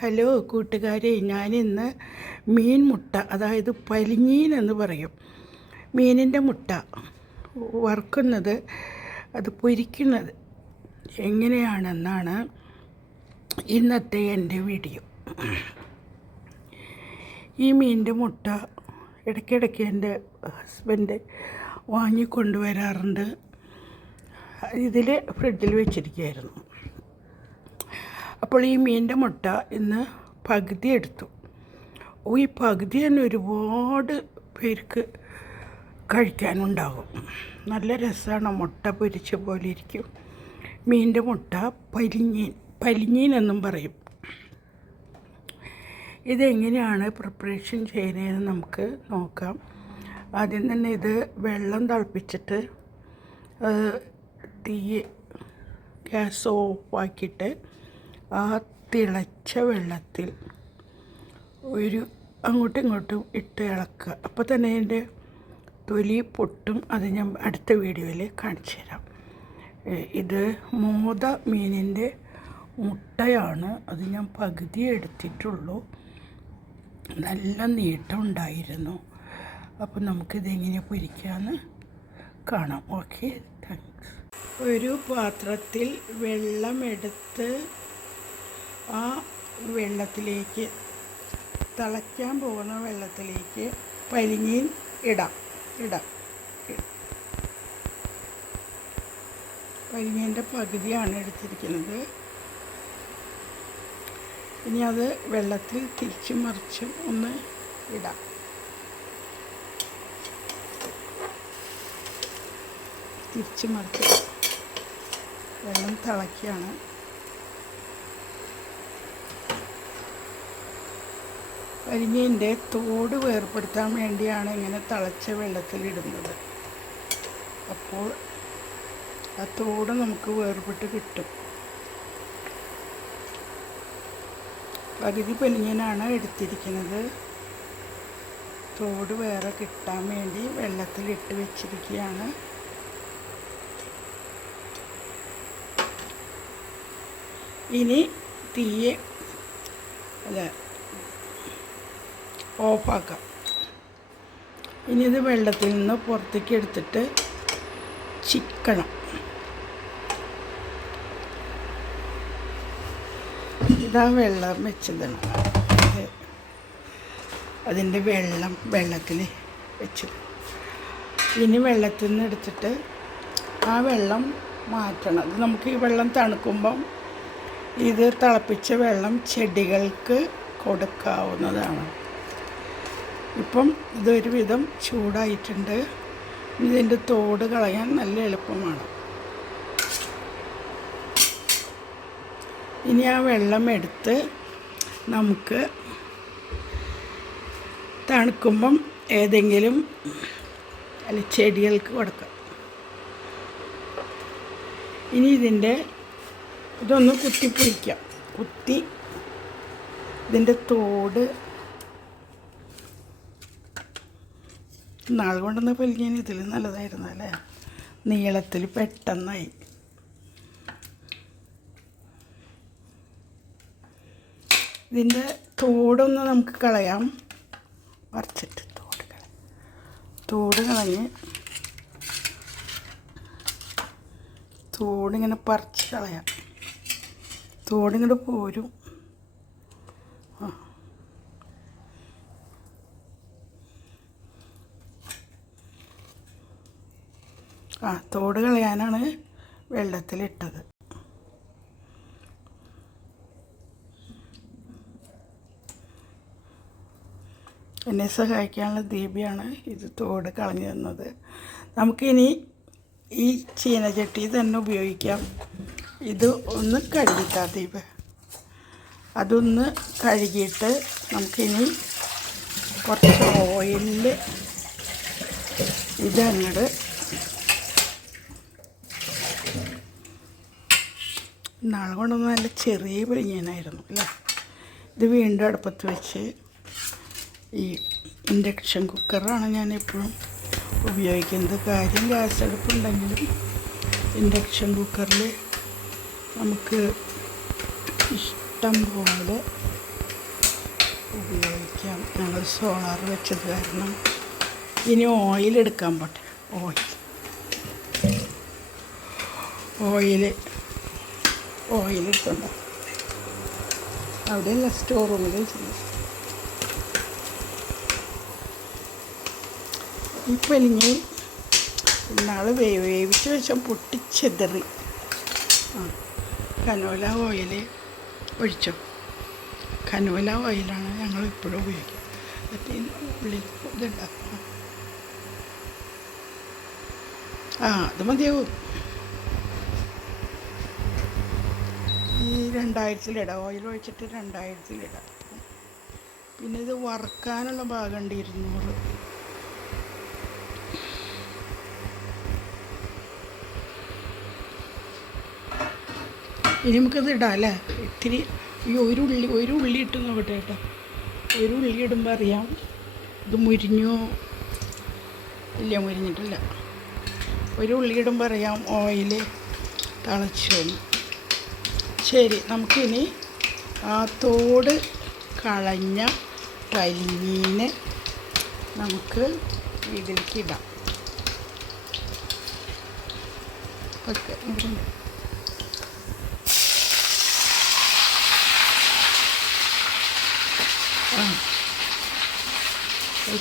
Hello കൂട്ടുകാരെ, ഞാനിന്ന് മീൻ മുട്ട, അതായത് പലിഞ്ഞീൻ എന്ന് പറയും, മീനിൻ്റെ മുട്ട വറുക്കുന്നത്, അത് പൊരിക്കുന്നത് എങ്ങനെയാണെന്നാണ് ഇന്നത്തെ എൻ്റെ വീഡിയോ. ഈ മീനിൻ്റെ മുട്ട ഇടയ്ക്കിടയ്ക്ക് എൻ്റെ ഹസ്ബൻഡ് വാങ്ങിക്കൊണ്ടുവരാറുണ്ട്. ഇതിൽ ഫ്രിഡ്ജിൽ വെച്ചിരിക്കുകയായിരുന്നു. അപ്പോൾ ഈ മീനിൻ്റെ മുട്ട ഇന്ന് പകുതി എടുത്തു. ഈ പകുതി തന്നെ ഒരുപാട് പേർക്ക് കഴിക്കാനുണ്ടാകും. നല്ല രസമാണ്. മുട്ട പൊരിച്ച പോലെ ഇരിക്കും. മീനിൻ്റെ മുട്ട പലിഞ്ഞീൻ എന്നും പറയും. ഇതെങ്ങനെയാണ് പ്രിപ്പറേഷൻ ചെയ്യുന്നതെന്ന് നമുക്ക് നോക്കാം. ആദ്യം തന്നെ ഇത് വെള്ളം തിളപ്പിച്ചിട്ട് തീ ഗ്യാസ് ഓഫാക്കിയിട്ട് ആ തിളച്ച വെള്ളത്തിൽ അങ്ങോട്ടും ഇങ്ങോട്ടും ഇട്ട് ഇളക്കുക. അപ്പോൾ തന്നെ അതിൻ്റെ തൊലി പൊട്ടും. അത് ഞാൻ അടുത്ത വീഡിയോയിൽ കാണിച്ചു തരാം. ഇത് മോത മീനിൻ്റെ മുട്ടയാണ്. അത് ഞാൻ പകുതി എടുത്തിട്ടുള്ളൂ. നല്ല നീട്ടം ഉണ്ടായിരുന്നു. അപ്പോൾ നമുക്കിതെങ്ങനെ പൊരിക്കാമെന്ന് കാണാം. Okay, thanks. ഒരു പാത്രത്തിൽ വെള്ളമെടുത്ത് ആ വെള്ളത്തിലേക്ക്, തിളയ്ക്കാൻ പോകുന്ന വെള്ളത്തിലേക്ക് പലിഞ്ഞീൻ ഇടാം. പലിഞ്ഞീൻ്റെ പകുതിയാണ് എടുത്തിരിക്കുന്നത്. ഇനി അത് വെള്ളത്തിൽ തിരിച്ചും മറിച്ചും ഒന്ന് ഇടാം. തിരിച്ച് മറിച്ച് വെള്ളം തിളയ്ക്കുകയാണ്. പലിഞ്ഞീൻ്റെ തോട് വേർപ്പെടുത്താൻ വേണ്ടിയാണ് ഇങ്ങനെ തിളച്ച വെള്ളത്തിലിടുന്നത്. അപ്പോൾ ആ തോട് നമുക്ക് വേർപെട്ട് കിട്ടും. പകുതി പലിഞ്ഞീനാണ് എടുത്തിരിക്കുന്നത്. തോട് വേറെ കിട്ടാൻ വേണ്ടി വെള്ളത്തിലിട്ട് വെച്ചിരിക്കുകയാണ്. ഇനി തീയെ ഓഫാക്കാം. ഇനി ഇത് വെള്ളത്തിൽ നിന്ന് പുറത്തേക്ക് എടുത്തിട്ട് ചിക്കണം. ഇതാ വെള്ളം വെച്ചതാണ്. അതിൻ്റെ വെള്ളത്തിൽ വെച്ചത്. ഇനി വെള്ളത്തിൽ നിന്ന് എടുത്തിട്ട് ആ വെള്ളം മാറ്റണം. അത് നമുക്ക് ഈ വെള്ളം തണുക്കുമ്പം ഇത് തിളപ്പിച്ച വെള്ളം ചെടികൾക്ക് കൊടുക്കാവുന്നതാണ്. ഇപ്പം ഇതൊരു വിധം ചൂടായിട്ടുണ്ട്. ഇതിൻ്റെ തോട് കളയാൻ നല്ല എളുപ്പമാണ്. ഇനി ആ വെള്ളം എടുത്ത് നമുക്ക് തണുക്കുമ്പം ഏതെങ്കിലും ചെടികൾക്ക് കൊടുക്കാം. ഇനി ഇതൊന്ന് കുത്തിപ്പൊരിക്കാം. ഇതിൻ്റെ തോട് നാൾ കൊണ്ടുവന്ന പലിഞ്ഞീൻ ഇതിൽ നല്ലതായിരുന്നു അല്ലേ. നീളത്തിൽ പെട്ടെന്നായി. ഇതിൻ്റെ തോടൊന്ന് നമുക്ക് കളയാം. പറിച്ചിട്ട് തോട് കളഞ്ഞ് തോടിങ്ങനെ പറിച്ച് കളയാം. തോടിങ്ങോട്ട് പോരും. തോട് കളയാനാണ് വെള്ളത്തിലിട്ടത്. എന്നെ സഹായിക്കാനുള്ള ദീപിയാണ് ഇത് തോട് കളഞ്ഞു തന്നത്. നമുക്കിനി ഈ ചീനച്ചട്ടി തന്നെ ഉപയോഗിക്കാം. ഇത് ഒന്ന് കഴുകിക്കാം ദീപ്. അതൊന്ന് കഴുകിയിട്ട് നമുക്കിനി കുറച്ച് ഓയിലിൽ ഇതങ്ങോട്ട് നാളെ കൊണ്ടൊന്ന് നല്ല ചെറിയ പലിഞ്ഞീനായിരുന്നു അല്ലേ. ഇത് വീണ്ടും അടുപ്പത്ത് വെച്ച്, ഈ ഇൻഡക്ഷൻ കുക്കറാണ് ഞാൻ എപ്പോഴും ഉപയോഗിക്കുന്നത്. കാര്യം ഗ്യാസ് അടുപ്പുണ്ടെങ്കിലും ഇൻഡക്ഷൻ കുക്കറിൽ നമുക്ക് ഇഷ്ടം പോലെ സോളാർ വെച്ചത് കാരണം ഇനി ഓയിലെടുക്കാൻ പോട്ടെ. ഓയിലെടുത്തുണ്ടോ അവിടെയല്ല, സ്റ്റോർ റൂമിൽ വെച്ചിട്ടുണ്ട്. ഈ പലിങ്ങി ഇന്നാൾ വേവിച്ച് വെച്ചാൽ പൊട്ടിച്ചെതറി. കനോല ഓയിൽ ഒഴിച്ചോ. കനോല ഓയിലാണ് ഞങ്ങൾ ഇപ്പോഴും ഉപയോഗിക്കുക. മറ്റേ ഉള്ളിൽ ഇതുണ്ടാക്കണം. അത് മതിയാവും. ഈ 2000-ലിടാം. ഓയിൽ ഒഴിച്ചിട്ട് 2000-ലിടാം. പിന്നെ ഇത് വറുക്കാനുള്ള ഭാഗമുണ്ട് 200. ഇനി നമുക്കത് ഇടാം അല്ലേ. ഇത്തിരി ഒരു ഉള്ളി ഇട്ട് നോക്കട്ടെ കേട്ടോ. ഒരു ഉള്ളി ഇടുമ്പോൾ അറിയാം ഇത് മുരിഞ്ഞോ ഇല്ല. മുരിഞ്ഞിട്ടില്ല. ഒരു ഉള്ളി ഇടുമ്പോൾ അറിയാം ഓയിൽ തിളച്ചു. ശരി, നമുക്കിനി ആ തോട് കളഞ്ഞ പലിഞ്ഞീനെ നമുക്ക് ഇതിലേക്ക് ഇടാം. ഓക്കെ,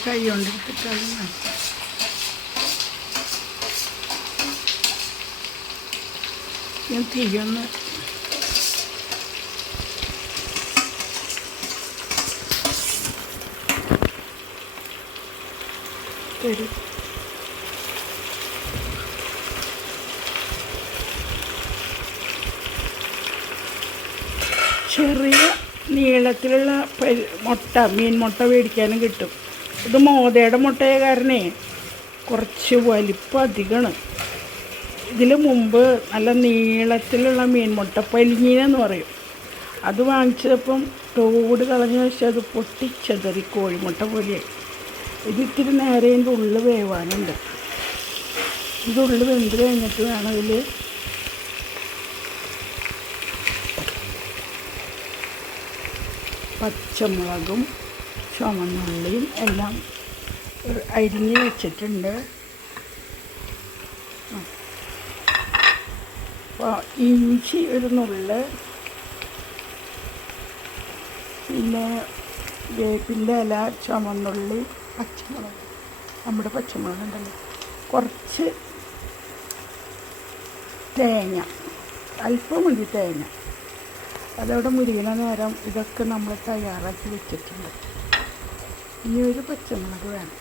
കൈ കൊണ്ടെടുത്തിട്ടാലും ഞാൻ തീയൊന്ന് തരും. ചെറിയ നീളത്തിലുള്ള മീൻ മുട്ട മേടിക്കാനും കിട്ടും. ഇത് മോതയുടെ മുട്ടയെ കാരണേ കുറച്ച് വലിപ്പം അധികമാണ്. ഇതിൽ മുമ്പ് നല്ല നീളത്തിലുള്ള മീൻ മുട്ട പലിഞ്ഞീനെന്ന് പറയും. അത് വാങ്ങിച്ചപ്പം തോട് കളഞ്ഞ് വെച്ചാൽ അത് പൊട്ടിച്ചെതറി കോഴിമുട്ട പോലെയായി. ഇതിത്തിരി നേരെ ഇതിൻ്റെ ഉള്ളിൽ വേവാനുണ്ട്. ഇതിൻ്റെ ഉള്ളിൽ വെന്ത് കഴിഞ്ഞിട്ട് വേണം ഇതിൽ പച്ചമുളകും ചുവന്നുള്ളിയും എല്ലാം അരിഞ്ഞ് വെച്ചിട്ടുണ്ട്. അപ്പോൾ ഇഞ്ചി ഒരു നുള്ള്, പിന്നെ വേപ്പിൻ്റെ ഇല, ചുവന്നുള്ളി, പച്ചമുളക്, നമ്മുടെ പച്ചമുളക് ഉണ്ടല്ലോ, കുറച്ച് തേങ്ങ, അല്പം മതി തേങ്ങ. അതവിടെ മുരിങ്ങണ നേരം ഇതൊക്കെ നമ്മൾ തയ്യാറാക്കി വെച്ചിട്ടുണ്ട്. ഇനി ഒരു പച്ചമുളക് വേണം.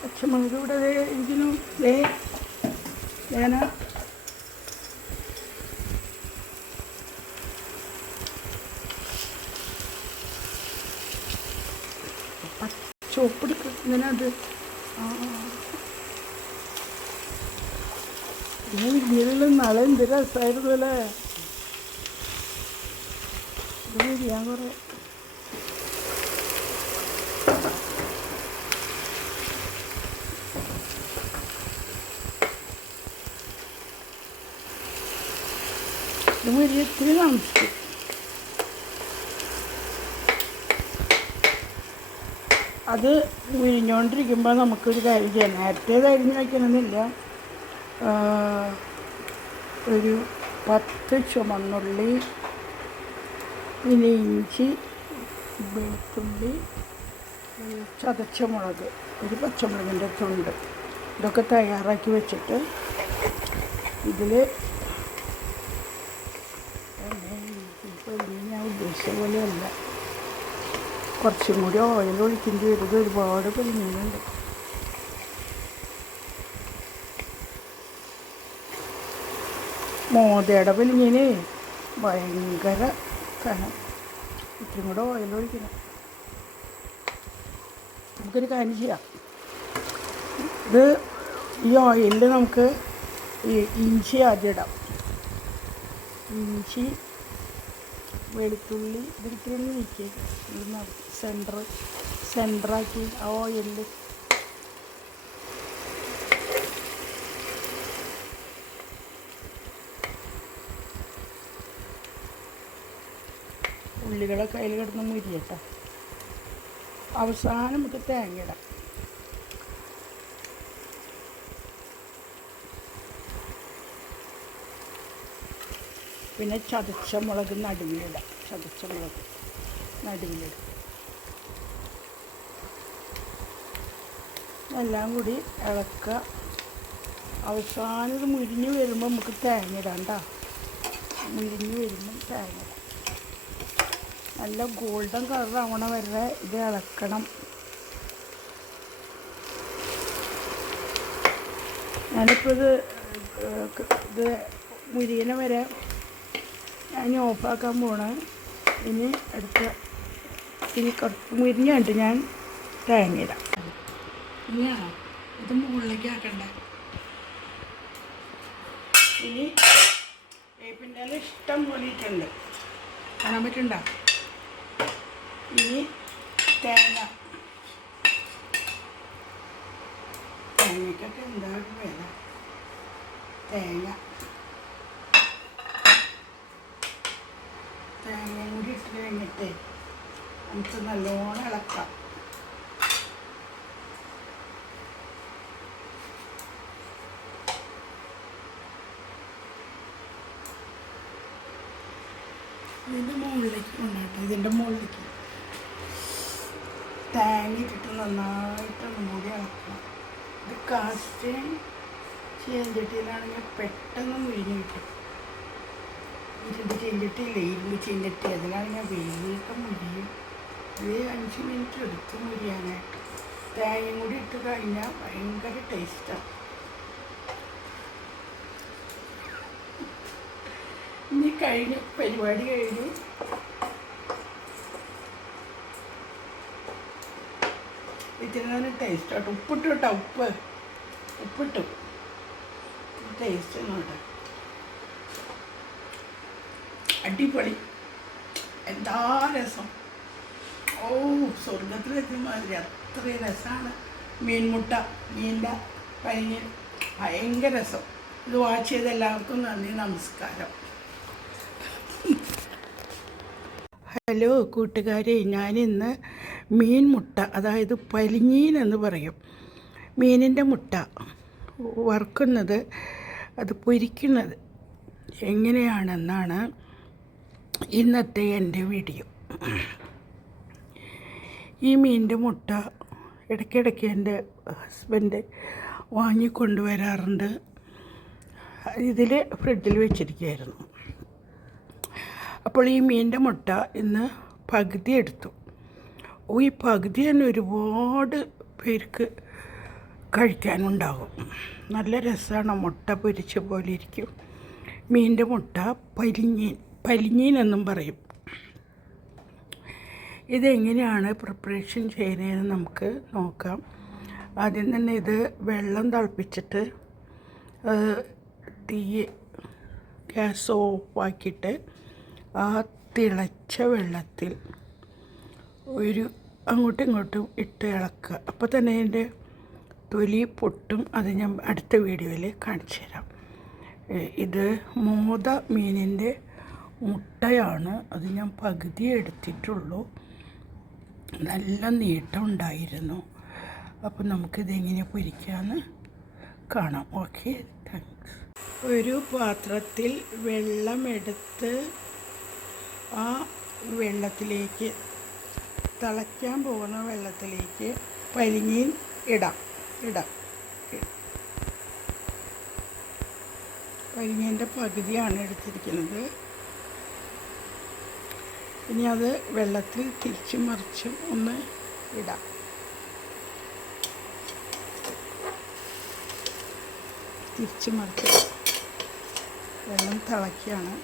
പച്ചമുളക് ഇവിടെ ഇതിനും ഞാൻ ചോപ്പെടുക്കുന്നതിനത് ഇതിലുള്ള നാളെ എന്ത് രസമായിരുന്നു അല്ലേ. ഇത് വിരിയാൻ കുറേ ഇത് വിരിയത്തിന് താമസിക്കും. അത് വിരിഞ്ഞുകൊണ്ടിരിക്കുമ്പോൾ നമുക്കൊരു കാര്യം ചെയ്യാം. നേരത്തെ അരിഞ്ഞ് വയ്ക്കണമെന്നില്ല. ഒരു 10 ചുവന്നുള്ളി, പിന്നെ ഇഞ്ചി, വെളുത്തുള്ളി, ചതച്ച മുളക്, ഒരു പച്ചമുളകിൻ്റെ തൊണ്ട്, ഇതൊക്കെ തയ്യാറാക്കി വെച്ചിട്ട് ഇതിൽ ഞാൻ ഉദ്ദേശിച്ച പോലെയല്ല, കുറച്ചും കൂടി ഓയിൽ ഒഴിക്കേണ്ടി വരും. ഒരുപാട് പെരുമീനുണ്ട്. മോതയുടെ പെലിഞ്ഞിന് ഭയങ്കര കനം. ഇത്തിരി കൂടെ ഓയിൽ ഒഴിക്കണം. നമുക്കൊരു കാര്യം ചെയ്യാം. ഇത് ഈ ഓയിലിൽ നമുക്ക് ഈ ഇഞ്ചി ആദ്യം ഇടാം. ഇഞ്ചി, വെളുത്തുള്ളി ഇതിരിക്കലൊന്ന് നീക്കി സെൻറ്ററാക്കി ആ ഓയിലിൽ ഉള്ളികളൊക്കെ അതിൽ കിടന്ന് മുരിയട്ടോ. അവസാനം നമുക്ക് തേങ്ങ ഇടാം. പിന്നെ ചതച്ച മുളക് നടുവിലിടാം. ചതച്ച മുളക് നടുവിലിടും. എല്ലാം കൂടി ഇളക്കുക. അവസാനം ഇത് മുരിഞ്ഞ് വരുമ്പോൾ നമുക്ക് തേങ്ങ ഇടാം കേട്ടോ. മുരിഞ്ഞ് വരുമ്പം തേങ്ങ ഇടാം. നല്ല ഗോൾഡൻ കളർ ആവണ വരെ ഇത് ഇളക്കണം. ഞാനിപ്പോൾ ഇത് മുരിയണ വരെ ഞാൻ ഓഫാക്കാൻ പോണേ. ഇനി മുരിഞ്ഞുണ്ട് ഞാൻ തേങ്ങ ഇടാം. ഇനിയാണോ ഇത് മുകളിലേക്ക് ആക്കണ്ടേ. ഇനി വേപ്പിൻ്റെ ഇല ഇഷ്ടം പോലെ ഇട്ടുണ്ട്, കാണാൻ പറ്റുണ്ടോ. ഇനി തേങ്ങയ്ക്കൊക്കെ എന്താണ് വില. തേങ്ങയും കൂടി ഇട്ട് കഴിഞ്ഞിട്ട് നമുക്ക് നല്ലോണം ഇളക്കാം. ഇതിൻ്റെ മുകളിലേക്ക് കൊണ്ടാട്ടോ. ഇതിൻ്റെ മുകളിലേക്ക് തേങ്ങ ഇട്ടിട്ട് നന്നായിട്ടൊന്നും കൂടി ഇളക്കണം. ഇത് കാസ്റ്റ് ചീഞ്ചട്ടിയിലാണെങ്കിൽ പെട്ടെന്ന് മുരിഞ്ഞ് കിട്ടും. ഇരുമ്പ് ചീഞ്ചട്ടിയില്ലേ, ഇരുമ്പ് ചീഞ്ചട്ടി, അതിലാണെങ്കിൽ വേഗം മുരിയും. ഇത് 5 മിനിറ്റ് എടുത്ത് മുരിയാനായിട്ട്. തേങ്ങയും കൂടി ഇട്ട് കഴിഞ്ഞാൽ ഭയങ്കര ടേസ്റ്റാണ്. ഇനി കഴിഞ്ഞു, പരിപാടി കഴിഞ്ഞു. ഇത്തിരി നല്ല ടേസ്റ്റാട്ടോ. ഉപ്പിട്ടു കേട്ടോ, ഉപ്പിട്ടു. ടേസ്റ്റ് നോട്ടെ, അടിപൊളി. എന്താ രസം. ഓ, സ്വർഗത്തിലെത്തിയ മാതിരി അത്രയും രസമാണ്. മീനിൻ്റെ പനിഞ്ഞ് ഭയങ്കര രസം. ഇത് വാച്ച് ചെയ്ത എല്ലാവർക്കും നന്ദി, നമസ്കാരം. ഹലോ കൂട്ടുകാരെ, ഞാനിന്ന് മീൻ മുട്ട, അതായത് പലിഞ്ഞീൻ എന്ന് പറയും, മീനിൻ്റെ മുട്ട വറുക്കുന്നത്, അത് പൊരിക്കുന്നത് എങ്ങനെയാണെന്നാണ് ഇന്നത്തെ എൻ്റെ വീഡിയോ. ഈ മീനിൻ്റെ മുട്ട ഇടയ്ക്കിടയ്ക്ക് എൻ്റെ ഹസ്ബൻഡ് വാങ്ങിക്കൊണ്ടുവരാറുണ്ട്. ഇതിൽ ഫ്രിഡ്ജിൽ വെച്ചിരിക്കുകയായിരുന്നു. അപ്പോൾ ഈ മീനിൻ്റെ മുട്ട ഇന്ന് പകുതി എടുത്തു. ഈ പകുതി തന്നെ ഒരുപാട് പേർക്ക് കഴിക്കാനുണ്ടാകും. നല്ല രസമാണ്. മുട്ട പൊരിച്ച പോലെ ഇരിക്കും. മീനിൻ്റെ മുട്ട പലിഞ്ഞീൻ എന്നും പറയും. ഇതെങ്ങനെയാണ് പ്രിപ്പറേഷൻ ചെയ്യുന്നതെന്ന് നമുക്ക് നോക്കാം. ആദ്യം തന്നെ ഇത് വെള്ളം തിളപ്പിച്ചിട്ട് തീ ഗ്യാസ് ഓഫാക്കിയിട്ട് ആ തിളച്ച വെള്ളത്തിൽ അങ്ങോട്ടും ഇങ്ങോട്ടും ഇട്ട് ഇളക്കുക. അപ്പോൾ തന്നെ അതിൻ്റെ തൊലി പൊട്ടും. അത് ഞാൻ അടുത്ത വീഡിയോയിൽ കാണിച്ചു തരാം. ഇത് മോത മീനിൻ്റെ മുട്ടയാണ്. അത് ഞാൻ പകുതി എടുത്തിട്ടുള്ളൂ. നല്ല നീട്ടം ഉണ്ടായിരുന്നു. അപ്പോൾ നമുക്കിതെങ്ങനെ പൊരിക്കാമെന്ന് കാണാം. Okay, thanks. ഒരു പാത്രത്തിൽ വെള്ളമെടുത്ത് ആ വെള്ളത്തിലേക്ക്, തിളയ്ക്കാൻ പോകുന്ന വെള്ളത്തിലേക്ക് പലിഞ്ഞീൻ ഇടാം. പലിഞ്ഞീൻ്റെ പകുതിയാണ് എടുത്തിരിക്കുന്നത്. ഇനി അത് വെള്ളത്തിൽ തിരിച്ചും മറിച്ചും ഒന്ന് ഇടാം. തിരിച്ച് മറിച്ച് വെള്ളം തിളയ്ക്കുകയാണ്.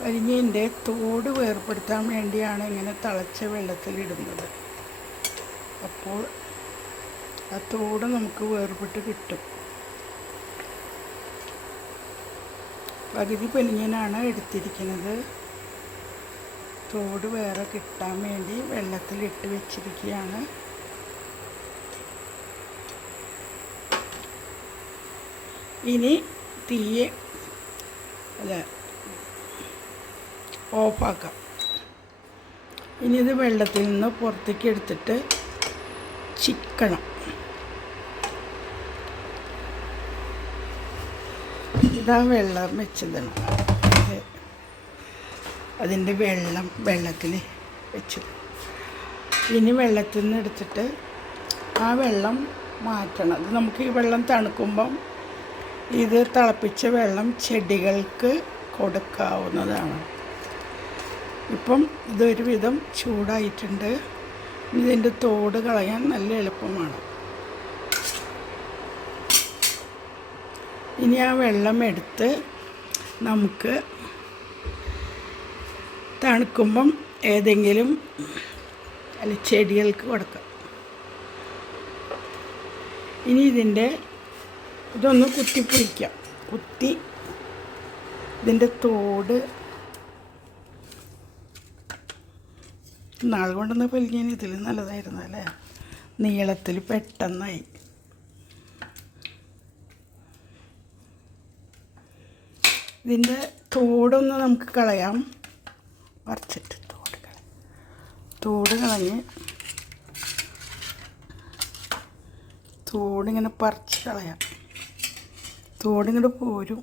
പലിഞ്ഞീൻ്റെ തോട് വേർപ്പെടുത്താൻ വേണ്ടിയാണ് ഇങ്ങനെ തിളച്ച വെള്ളത്തിലിടുന്നത്. അപ്പോൾ ആ തോട് നമുക്ക് വേർപെട്ട് കിട്ടും. പകുതി പലിഞ്ഞീനാണ് എടുത്തിരിക്കുന്നത്. തോട് വേറെ കിട്ടാൻ വേണ്ടി വെള്ളത്തിലിട്ട് വെച്ചിരിക്കുകയാണ്. ഇനി തീയെ അല്ല ഓഫാക്കാം. ഇനി ഇത് വെള്ളത്തിൽ നിന്ന് പുറത്തേക്ക് എടുത്തിട്ട് ചിക്കണം. ഇതാ വെള്ളം വെച്ചതാണ്, അതിൻ്റെ വെള്ളത്തിൽ വെച്ചത്. ഇനി വെള്ളത്തിൽ നിന്ന് എടുത്തിട്ട് ആ വെള്ളം മാറ്റണം. അത് നമുക്ക് ഈ വെള്ളം തണുക്കുമ്പം ഇത് തിളപ്പിച്ച വെള്ളം ചെടികൾക്ക് കൊടുക്കാവുന്നതാണ്. ഇപ്പം ഇതൊരുവിധം ചൂടായിട്ടുണ്ട്. ഇതിൻ്റെ തോട് കളയാൻ നല്ല എളുപ്പമാണ്. ഇനി ആ വെള്ളം എടുത്ത് നമുക്ക് തണുക്കുമ്പം ഏതെങ്കിലും ചെടികൾക്ക് കൊടുക്കാം. ഇനി ഇതൊന്ന് കുത്തിപ്പൊളിക്കാം. ഇതിൻ്റെ തോട് നാൾ കൊണ്ടുവന്ന പൊലിക്കാൻ ഇതിൽ നല്ലതായിരുന്നു അല്ലേ, നീളത്തിൽ പെട്ടെന്നായി. ഇതിൻ്റെ തോടൊന്ന് നമുക്ക് കളയാം. പറിച്ചിട്ട് തോട് കളഞ്ഞ് തോടിങ്ങനെ പറിച്ച് കളയാം. തോടിങ്ങോട്ട് പോരും.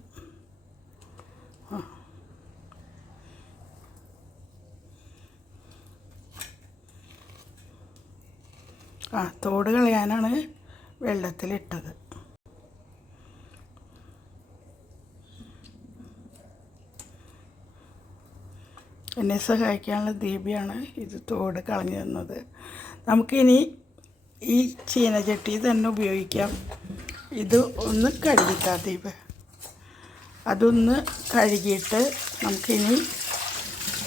തോട് കളയാനാണ് വെള്ളത്തിലിട്ടത്. എന്നെ സഹായിക്കാനുള്ള ദീപിയാണ് ഇത് തോട് കളഞ്ഞു തന്നത്. നമുക്കിനി ഈ ചീനച്ചട്ടി തന്നെ ഉപയോഗിക്കാം. ഇത് ഒന്ന് കഴുകിത്താ ദീപ്. അതൊന്ന് കഴുകിയിട്ട് നമുക്കിനി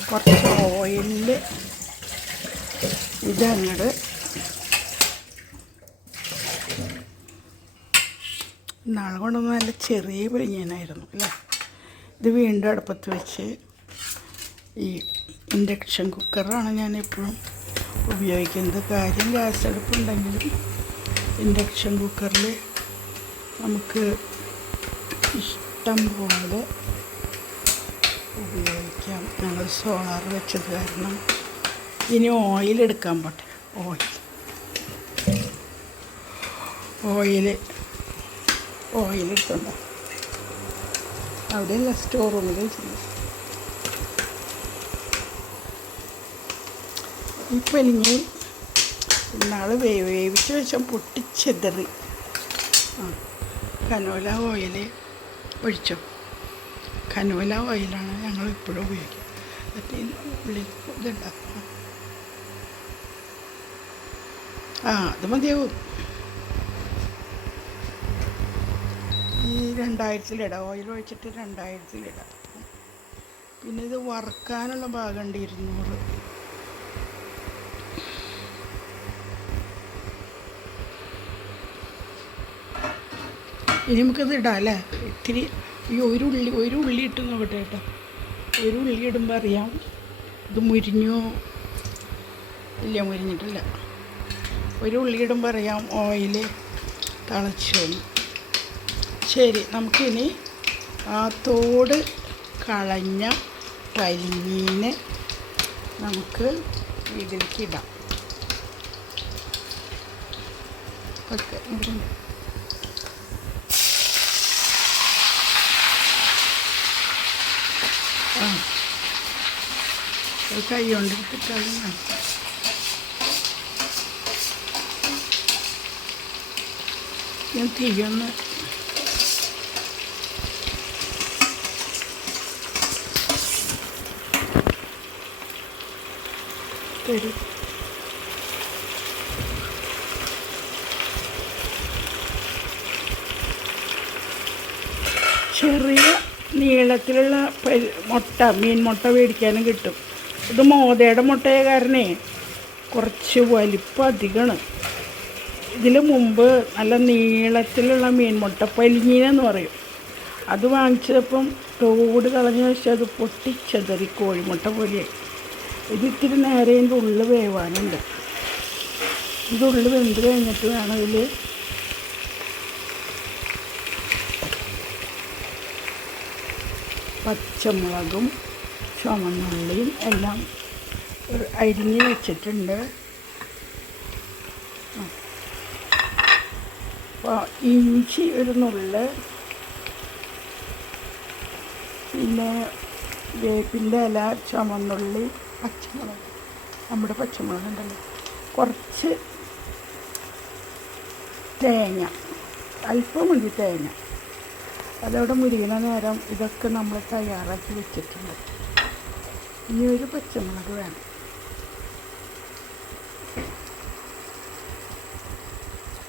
കുറച്ച് ഓയിലിൽ ഇതങ്ങോട്ട് നാളെ കൊണ്ടൊന്നും നല്ല ചെറിയ പിരിഞ്ഞാനായിരുന്നു അല്ലേ. ഇത് വീണ്ടും അടുപ്പത്ത് വെച്ച്, ഈ ഇൻഡക്ഷൻ കുക്കറാണ് ഞാൻ എപ്പോഴും ഉപയോഗിക്കുന്നത്. കാര്യം ഗ്യാസ് അടുപ്പുണ്ടെങ്കിലും ഇൻഡക്ഷൻ കുക്കറിൽ നമുക്ക് ഇഷ്ടം പോലെ ഉപയോഗിക്കാം. ഞങ്ങൾ സോളാർ വെച്ചത് കാരണം. ഇനി ഓയിലെടുക്കാൻ പോട്ടെ. ഓയിലെടുത്തുണ്ടോ അവിടെയല്ല, സ്റ്റോർ റൂമിൽ വെച്ചിട്ടുണ്ട്. ഇപ്പം ഇനി ഇന്നാൾ വേവിച്ച് വെച്ചാൽ പൊട്ടിച്ചെതറി. കനോല ഓയിൽ ഒഴിച്ചോ. കനോല ഓയിലാണ് ഞങ്ങൾ ഇപ്പോഴും ഉപയോഗിക്കുക. മറ്റേ ഉള്ളിൽ ഇതുണ്ടാക്കും. അത് മതിയാവും. ഈ 2000-ലിടാം. ഓയിൽ ഒഴിച്ചിട്ട് 2000-ലിടാം. പിന്നെ ഇത് വറുക്കാനുള്ള ഭാഗമുണ്ട് 200. ഇനി നമുക്കത് ഇടാം അല്ലേ. ഇത്തിരി ഒരു ഉള്ളി ഇട്ട് നോക്കട്ടെ കേട്ടോ. ഒരു ഉള്ളി ഇടുമ്പോൾ അറിയാം ഇത് മുരിഞ്ഞോ ഇല്ല. മുരിഞ്ഞിട്ടില്ല. ഒരു ഉള്ളി ഇടുമ്പോൾ അറിയാം ഓയിൽ തിളച്ചോന്ന്. ശരി, നമുക്കിനി ആ തോട് കളഞ്ഞ പനിമീനെ നമുക്ക് ഇതിലേക്ക് ഇടാം. ഓക്കെ, കൈ കൊണ്ടെടുത്തിട്ടാലും ഞാൻ തീയൊന്ന് തരും. ചെറിയ നീളത്തിലുള്ള മീൻ മുട്ട മേടിക്കാനും കിട്ടും. ഇത് മോതയുടെ മുട്ടയെ കാരണേ കുറച്ച് വലിപ്പം അധികമാണ്. ഇതിൽ മുമ്പ് നല്ല നീളത്തിലുള്ള മീൻ മുട്ട പലിഞ്ഞീനെന്ന് പറയും. അത് വാങ്ങിച്ചപ്പം തോട് കളഞ്ഞ വെച്ചാൽ അത് പൊട്ടിച്ചെതറി കോഴിമുട്ട പോലെയായി. ഇതിത്തിരി നേരെ ഇതിൻ്റെ ഉള്ളിൽ വേവാനുണ്ട്. ഇതുള്ളിൽ വെന്ത് കഴിഞ്ഞിട്ട് വേണം ഇതിൽ പച്ചമുളകും ചുവന്നുള്ളിയും എല്ലാം അരിഞ്ഞ് വെച്ചിട്ടുണ്ട്. അപ്പോൾ ഇഞ്ചി ഒരു നുള്ള്, പിന്നെ വേപ്പിൻ്റെ ഇല, ചുവന്നുള്ളി, പച്ചമുളക്, നമ്മുടെ പച്ചമുളക് ഉണ്ടല്ലോ, കുറച്ച് തേങ്ങ, അല്പം മതി തേങ്ങ. അതവിടെ മുരിയുന്ന നേരം ഇതൊക്കെ നമ്മൾ തയ്യാറാക്കി വെച്ചിട്ടുണ്ട്. ഇനി ഒരു പച്ചമുളക് വേണം.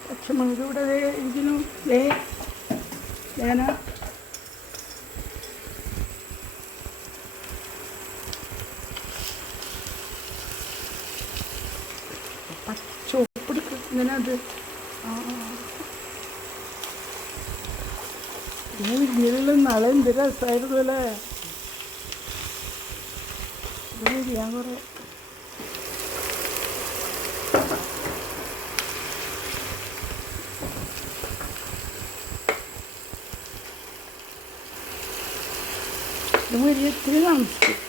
പച്ചമുളക് ഇവിടെ ഇരിക്കുന്നു. ഞാൻ ചോപ്പെടുക്കും ഇങ്ങനെ. അത് വിരിയലുള്ള നാളെ എന്ത് രസമായിരുന്നു അല്ലേ. ഇത് വിരിയാൻ കുറേ ഇത് വിരിയ ഇത്തിരി താമസിക്കും.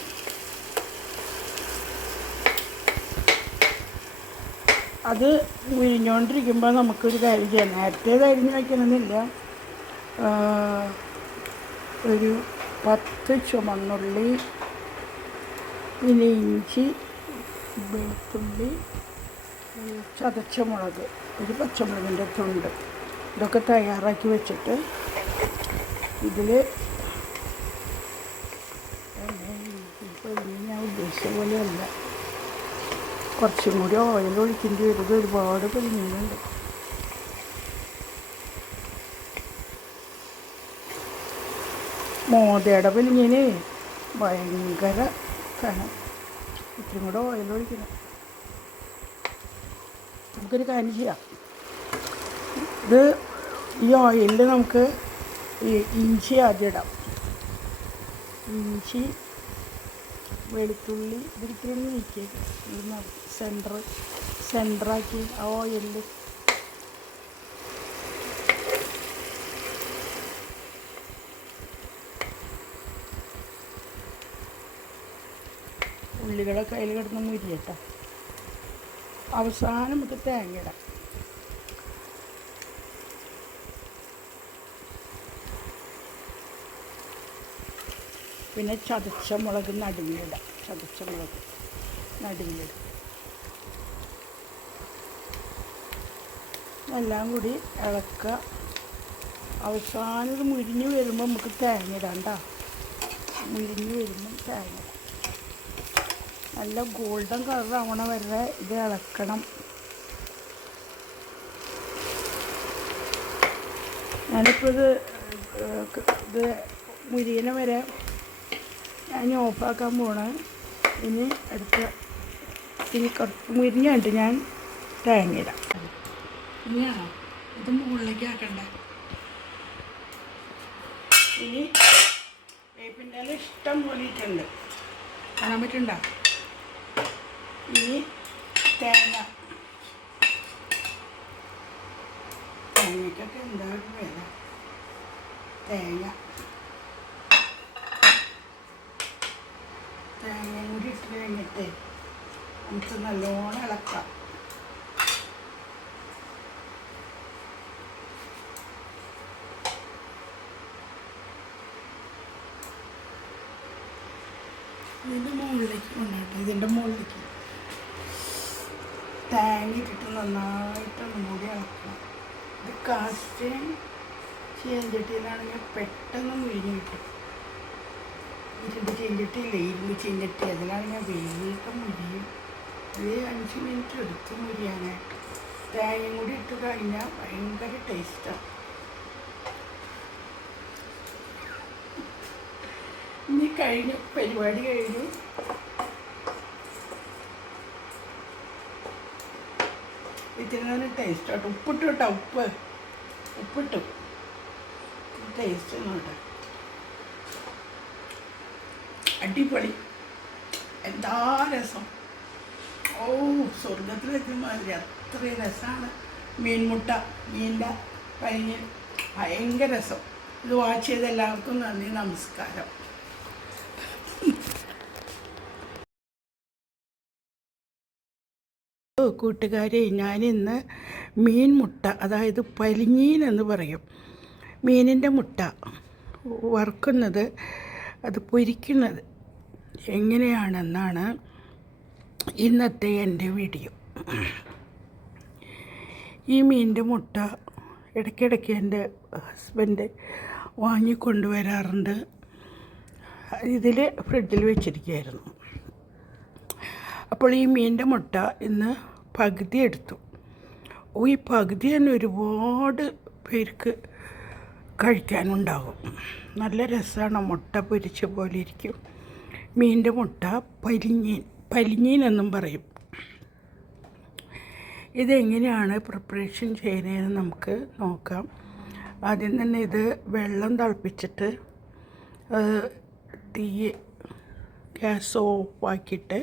അത് മുരിഞ്ഞുകൊണ്ടിരിക്കുമ്പോൾ നമുക്കൊരു കാര്യം ചെയ്യാം. നേരത്തെ അരിഞ്ഞ് വയ്ക്കണമെന്നില്ല. ഒരു 10 ചുവന്നുള്ളി, പിന്നെ ഇഞ്ചി, വെളുത്തുള്ളി, ചതച്ച മുളക്, ഒരു പച്ചമുളകിൻ്റെ തുണ്ട്, ഇതൊക്കെ തയ്യാറാക്കി വെച്ചിട്ട് ഇതിൽ ഞാൻ ഉദ്ദേശിച്ച പോലെയല്ല, കുറച്ചും കൂടി ഓയിൽ ഒഴിക്കേണ്ടി വരുന്നത്. ഒരുപാട് പൊരിഞ്ഞുണ്ട്. മോതയുടെ പൊലിഞ്ഞിന് ഭയങ്കര കനം. ഇത്രയും കൂടെ ഓയിൽ ഒഴിക്കണം. നമുക്കൊരു കാര്യം ചെയ്യാം. ഇത് ഈ ഓയിലിൽ നമുക്ക് ഈ ഇഞ്ചി ആദ്യം ഇടാം. ഇഞ്ചി, വെളുത്തുള്ളി, ഇതിരിക്കൽ നീക്കിയേക്ക് സെൻറ്ററാക്കി ആ ഓയിലിൽ. ഉള്ളികളൊക്കെ അതിൽ കിടന്ന് മുരിയട്ടെ. അവസാനം നമുക്ക് തേങ്ങ ഇടാം. പിന്നെ ചതച്ച മുളക് നടുവിലിടാം. ചതച്ച മുളക് നടുവിലിടാം. എല്ലാം കൂടി ഇളക്കുക. അവസാനം ഇത് മുരിഞ്ഞ് വരുമ്പോൾ നമുക്ക് തേങ്ങ ഇടാം കേട്ടോ. മുരിഞ്ഞ് വരുമ്പം തേങ്ങ ഇടാം. നല്ല ഗോൾഡൻ കളറാവണ വരെ ഇത് ഇളക്കണം. ഞാനിപ്പോൾ ഇത് മുരിയന വരെ ഞാൻ ഓഫാക്കാൻ പോണ. ഇനി മുരിഞ്ഞിട്ട് ഞാൻ തേങ്ങ ഇടാം. ഇനിയാണോ ഇത് മുകളിലേക്ക് ആക്കണ്ട. ഇനി വേപ്പിൻ്റെ ഇല ഇഷ്ടം പോലെ ഇട്ടുണ്ട്, കാണാൻ പറ്റണ്ട. ഇനി തേങ്ങയ്ക്കൊക്കെ എന്താ വില. തേങ്ങയും കൂടി ഇട്ട് കഴിഞ്ഞിട്ട് നമുക്ക് നല്ലോണം ഇളക്കാം. ഇതിൻ്റെ മുകളിലേക്ക് കൊണ്ടാട്ടെ. ഇതിൻ്റെ മുകളിലേക്ക് തേങ്ങ ഇട്ടിട്ട് നന്നായിട്ട് മൂടി ഇളക്കണം. ഇത് കാസ്റ്റ് ചീഞ്ചട്ടിയിലാണെങ്കിൽ പെട്ടെന്ന് മുരിഞ്ഞ് കിട്ടും. ഇരുമ്പ് ചീഞ്ചട്ടിയില്ലേ, ഇരുമ്പ് ചീഞ്ചട്ടി, അതിലാണെങ്കിൽ വേഗം മുരിയും. ഒരു 5 മിനിറ്റ് എടുത്ത് മുരിയാനായിട്ട്. തേങ്ങയും കൂടി ഇട്ട് കഴിഞ്ഞാൽ ഭയങ്കര ടേസ്റ്റാണ്. ഇനി കഴിഞ്ഞു, പരിപാടി കഴിഞ്ഞു. ഇത്തിരി നല്ല ടേസ്റ്റാട്ടോ. ഉപ്പിട്ടു കേട്ടോ, ഉപ്പിട്ടു. ടേസ്റ്റ് ഒന്നുണ്ട്. അടിപൊളി. എന്താ രസം. ഓ, സ്വർഗത്തിലെത്തിയ മാതിരി അത്രയും രസമാണ്. മീനിൻ്റെ കഴിഞ്ഞ് ഭയങ്കര രസം. ഇത് വാച്ച് ചെയ്ത എല്ലാവർക്കും നന്ദി, നമസ്കാരം. കൂട്ടുകാരെ, ഞാനിന്ന് മീൻ മുട്ട, അതായത് പലിഞ്ഞീൻ എന്ന് പറയും, മീനിൻ്റെ മുട്ട വറുക്കുന്നത്, അത് പൊരിക്കുന്നത് എങ്ങനെയാണെന്നാണ് ഇന്നത്തെ എൻ്റെ വീഡിയോ. ഈ മീനിൻ്റെ മുട്ട ഇടയ്ക്കിടയ്ക്ക് എൻ്റെ ഹസ്ബൻഡ് വാങ്ങിക്കൊണ്ടുവരാറുണ്ട്. ഇതിൽ ഫ്രിഡ്ജിൽ വെച്ചിരിക്കുകയായിരുന്നു. അപ്പോൾ ഈ മീനിൻ്റെ മുട്ട ഇന്ന് പകുതി എടുത്തു. ഈ പകുതി തന്നെ ഒരുപാട് പേർക്ക് കഴിക്കാനുണ്ടാകും. നല്ല രസമാണ്. മുട്ട പൊരിച്ച പോലെ ഇരിക്കും. മീനിൻ്റെ മുട്ട പലിഞ്ഞീൻ എന്നും പറയും. ഇതെങ്ങനെയാണ് പ്രിപ്പറേഷൻ ചെയ്യുന്നതെന്ന് നമുക്ക് നോക്കാം. ആദ്യം തന്നെ ഇത് വെള്ളം തിളപ്പിച്ചിട്ട് ഗ്യാസ് ഓഫാക്കിയിട്ട്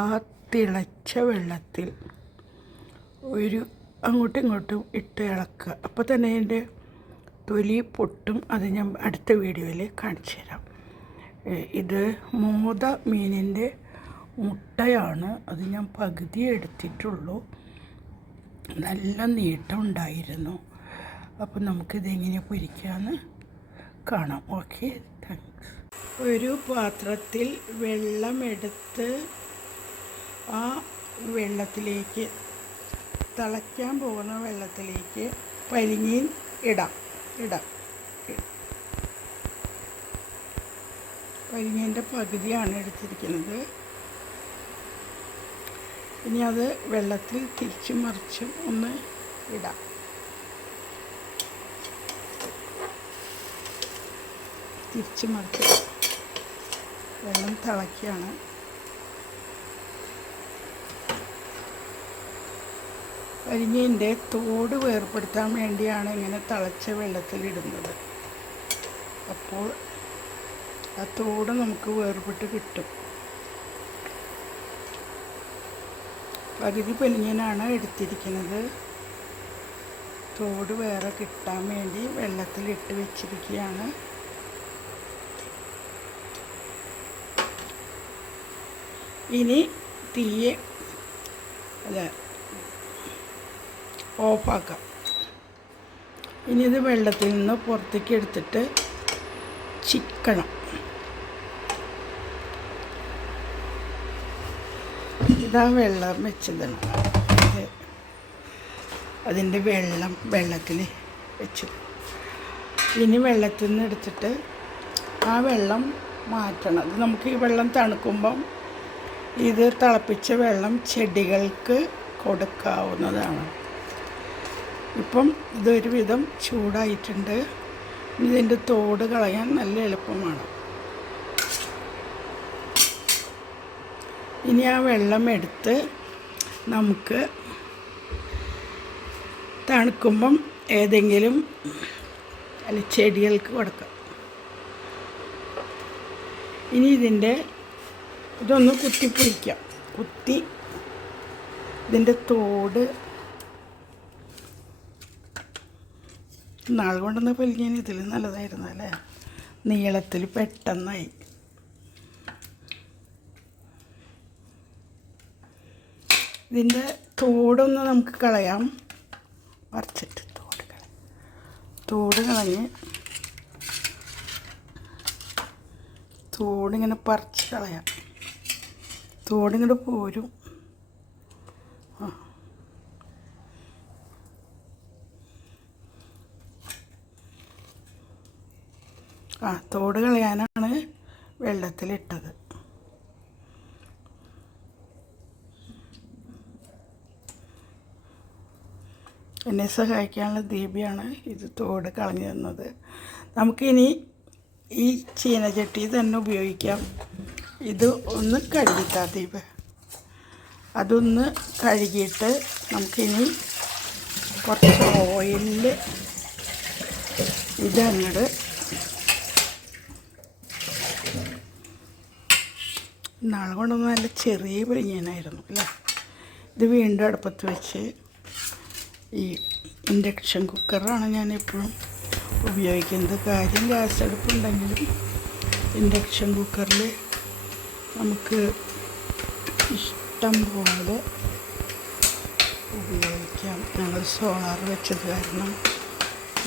ആ തിളച്ച വെള്ളത്തിൽ അങ്ങോട്ടും ഇങ്ങോട്ടും ഇട്ട് ഇളക്കുക. അപ്പോൾ തന്നെ അതിൻ്റെ തൊലി പൊട്ടും. അത് ഞാൻ അടുത്ത വീഡിയോയിൽ കാണിച്ചു തരാം. ഇത് മോത മീനിൻ്റെ മുട്ടയാണ്. അത് ഞാൻ പകുതി എടുത്തിട്ടുള്ളൂ. നല്ല നീട്ടം ഉണ്ടായിരുന്നു. അപ്പോൾ നമുക്കിതെങ്ങനെ പൊരിക്കാമെന്ന് കാണാം. Okay, thanks. ഒരു പാത്രത്തിൽ വെള്ളമെടുത്ത് ആ വെള്ളത്തിലേക്ക്, തിളയ്ക്കാൻ പോകുന്ന വെള്ളത്തിലേക്ക് പലിഞ്ഞീൻ ഇടാം. പലിഞ്ഞീൻ്റെ പകുതിയാണ് എടുത്തിരിക്കുന്നത്. ഇനി അത് വെള്ളത്തിൽ തിരിച്ചും മറിച്ചും ഒന്ന് ഇടാം. തിരിച്ച് മറിച്ച് വെള്ളം തിളയ്ക്കുകയാണ്. പലിഞ്ഞീൻ്റെ തോട് വേർപ്പെടുത്താൻ വേണ്ടിയാണ് ഇങ്ങനെ തിളച്ച വെള്ളത്തിലിടുന്നത്. അപ്പോൾ ആ തോട് നമുക്ക് വേർപെട്ട് കിട്ടും. പകുതി പലിഞ്ഞീനാണ് എടുത്തിരിക്കുന്നത്. തോട് വേറെ കിട്ടാൻ വേണ്ടി വെള്ളത്തിലിട്ട് വെച്ചിരിക്കുകയാണ്. ഇനി തീയെ ഓഫാക്കാം. ഇനി ഇത് വെള്ളത്തിൽ നിന്ന് പുറത്തേക്ക് എടുത്തിട്ട് ചിക്കണം. ഇതാ വെള്ളം വെച്ചതാണ്. അതിൻ്റെ വെള്ളത്തിൽ വെച്ചു. ഇനി വെള്ളത്തിൽ നിന്ന് എടുത്തിട്ട് ആ വെള്ളം മാറ്റണം. അത് നമുക്ക് ഈ വെള്ളം തണുക്കുമ്പം ഇത് തിളപ്പിച്ച വെള്ളം ചെടികൾക്ക് കൊടുക്കാവുന്നതാണ്. ഇപ്പം ഇതൊരു വിധം ചൂടായിട്ടുണ്ട്. ഇതിൻ്റെ തോട് കളയാൻ നല്ല എളുപ്പമാണ്. ഇനി ആ വെള്ളം എടുത്ത് നമുക്ക് തണുക്കുമ്പം ഏതെങ്കിലും ചെടികൾക്ക് കൊടുക്കാം. ഇനി ഇതൊന്ന് കുത്തിപ്പൊഴിക്കാം. ഇതിൻ്റെ തോട് നാൾ കൊണ്ടുവന്ന പലിഞ്ഞാൽ ഇതിൽ നല്ലതായിരുന്നു അല്ലേ. നീളത്തിൽ പെട്ടെന്നായി. ഇതിൻ്റെ തോടൊന്ന് നമുക്ക് കളയാം. പറിച്ചിട്ട് തോട് കളഞ്ഞ് തോടിങ്ങനെ പറിച്ച് കളയാം. തോടിങ്ങോട്ട് പോരും. തോട് കളയാനാണ് വെള്ളത്തിലിട്ടത്. എന്നെ സഹായിക്കാനുള്ള ദീപയാണ് ഇത് തോട് കളഞ്ഞു തന്നത്. നമുക്കിനി ഈ ചീനച്ചട്ടി തന്നെ ഉപയോഗിക്കാം. ഇത് ഒന്ന് കഴുകിത്താ ദീപ. അതൊന്ന് കഴുകിയിട്ട് നമുക്കിനി കുറച്ച് ഓയിലിൽ ഇതങ്ങോട്ട് നാളെ കൊണ്ടൊന്ന് നല്ല ചെറിയ പലിഞ്ഞാനായിരുന്നു അല്ലേ. ഇത് വീണ്ടും അടുപ്പത്ത് വെച്ച് ഈ ഇൻഡക്ഷൻ കുക്കറാണ് ഞാൻ എപ്പോഴും ഉപയോഗിക്കുന്നത്. കാര്യം ഗ്യാസ് അടുപ്പുണ്ടെങ്കിലും ഇൻഡക്ഷൻ കുക്കറിൽ നമുക്ക് ഇഷ്ടം പോലെ ഉപയോഗിക്കാം. ഞങ്ങൾ സോളാർ വെച്ചത് കാരണം.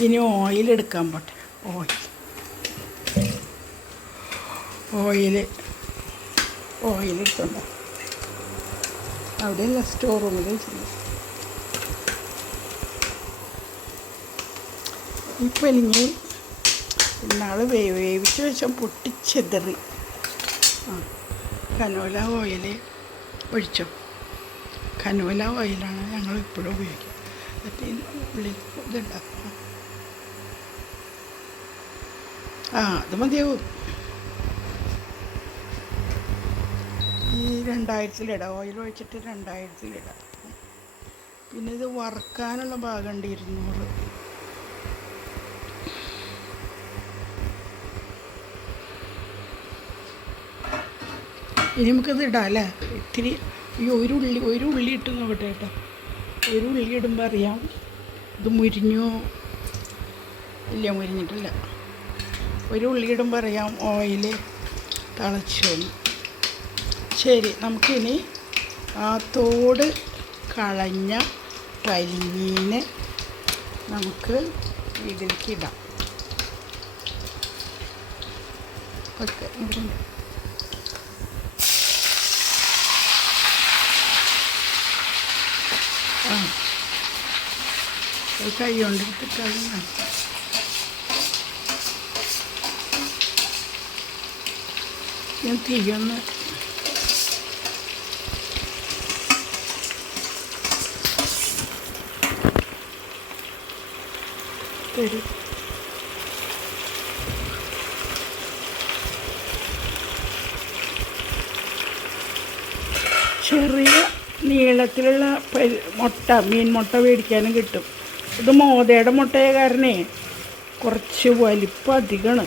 ഇനി ഓയിലെടുക്കാൻ പോട്ടെ. ഓയിലെടുത്തുണ്ടോ അവിടെയല്ല, സ്റ്റോർ റൂമിൽ വെച്ചിട്ടുണ്ട്. ഇപ്പം എനിക്ക് ഇന്നാൾ വേവിച്ച് വെച്ചാൽ പൊട്ടിച്ചെതറി. കനോല ഓയിൽ ഒഴിച്ചോ. കനോല ഓയിലാണ് ഞങ്ങൾ ഇപ്പോഴും ഉപയോഗിക്കുക. എന്നിട്ട് ഉള്ളിൽ ഇതുണ്ടാക്കും. അത് മതിയാവും. ഈ 2000-ലിടാം. ഓയിൽ ഒഴിച്ചിട്ട് 2000-ലിടാം. പിന്നെ ഇത് വറുക്കാനുള്ള ഭാഗമുണ്ട് 200. ഇനി നമുക്കത് ഇടാം അല്ലേ. ഇത്തിരി ഒരു ഉള്ളി ഇട്ട് നോക്കട്ടെ കേട്ടോ. ഒരു ഉള്ളി ഇടുമ്പോൾ അറിയാം ഇത് മുരിഞ്ഞോ ഇല്ല. മുരിഞ്ഞിട്ടില്ല. ഒരു ഉള്ളി ഇടുമ്പോൾ അറിയാം ഓയിൽ തിളച്ചോന്ന്. ശരി, നമുക്കിനി ആ തോട് കളഞ്ഞ പലിഞ്ഞീനെ നമുക്ക് ഇതിലേക്ക് ഇടാം. ഓക്കെ, ഇവിടെ കൈ കൊണ്ടിട്ടിട്ടാലും ഞാൻ തീയൊന്ന് തരും. ചെറിയ നീളത്തിലുള്ള മീൻ മുട്ട മേടിക്കാനും കിട്ടും. ഇത് മോതയുടെ മുട്ടയെ കാരണേ കുറച്ച് വലിപ്പം അധികമാണ്.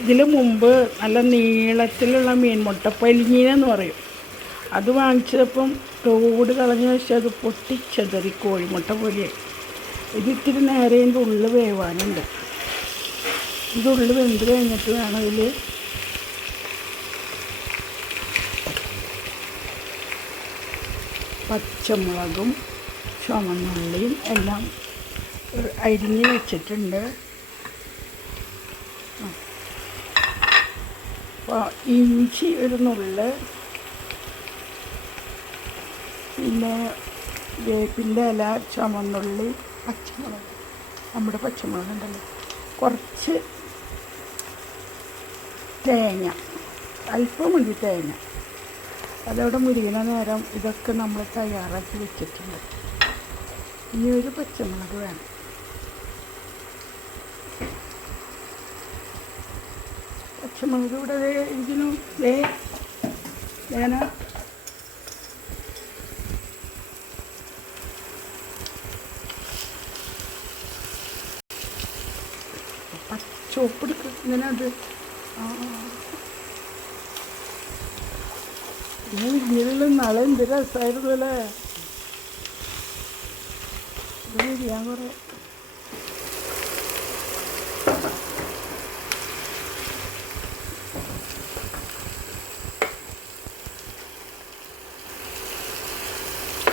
ഇതിൽ മുമ്പ് നല്ല നീളത്തിലുള്ള മീൻ മുട്ട പലിഞ്ഞീനെന്ന് പറയും. അത് വാങ്ങിച്ചപ്പം തോട് കളഞ്ഞ് വെച്ചാൽ അത് പൊട്ടിച്ചെതറി കോഴിമുട്ട പോലെ. ഇതിത്തിരി നേരെ ഇതിൻ്റെ ഉള്ളിൽ വേവാനുണ്ട്. ഇതിൻ്റെ ഉള്ളിൽ വെന്ത് കഴിഞ്ഞിട്ട് വേണം ഇതിൽ പച്ചമുളകും ചുവന്നുള്ളിയും എല്ലാം അരിഞ്ഞ് വെച്ചിട്ടുണ്ട്. അപ്പോൾ ഇഞ്ചി ഒരു നുള്ള്, പിന്നെ വേപ്പിൻ്റെ ഇല, ചുവന്നുള്ളി, പച്ചമുളക്, നമ്മുടെ പച്ചമുളക് ഉണ്ടല്ലോ, കുറച്ച് തേങ്ങ, അല്പം മതി തേങ്ങ. അതവിടെ മുരിങ്ങുന്ന നേരം ഇതൊക്കെ നമ്മൾ തയ്യാറാക്കി വെച്ചിട്ടുണ്ട്. ഇനി ഒരു പച്ചമുളക് വേണം. പച്ചമുളക് ഇവിടെ ഇതിനും വേന ചോപ്പെടുക്കും ഇങ്ങനെ. അത് ഇതിലുള്ള നാളെ എന്ത് രസമായിരുന്നു അല്ലേ. ഇത് വിരിയാൻ കുറേ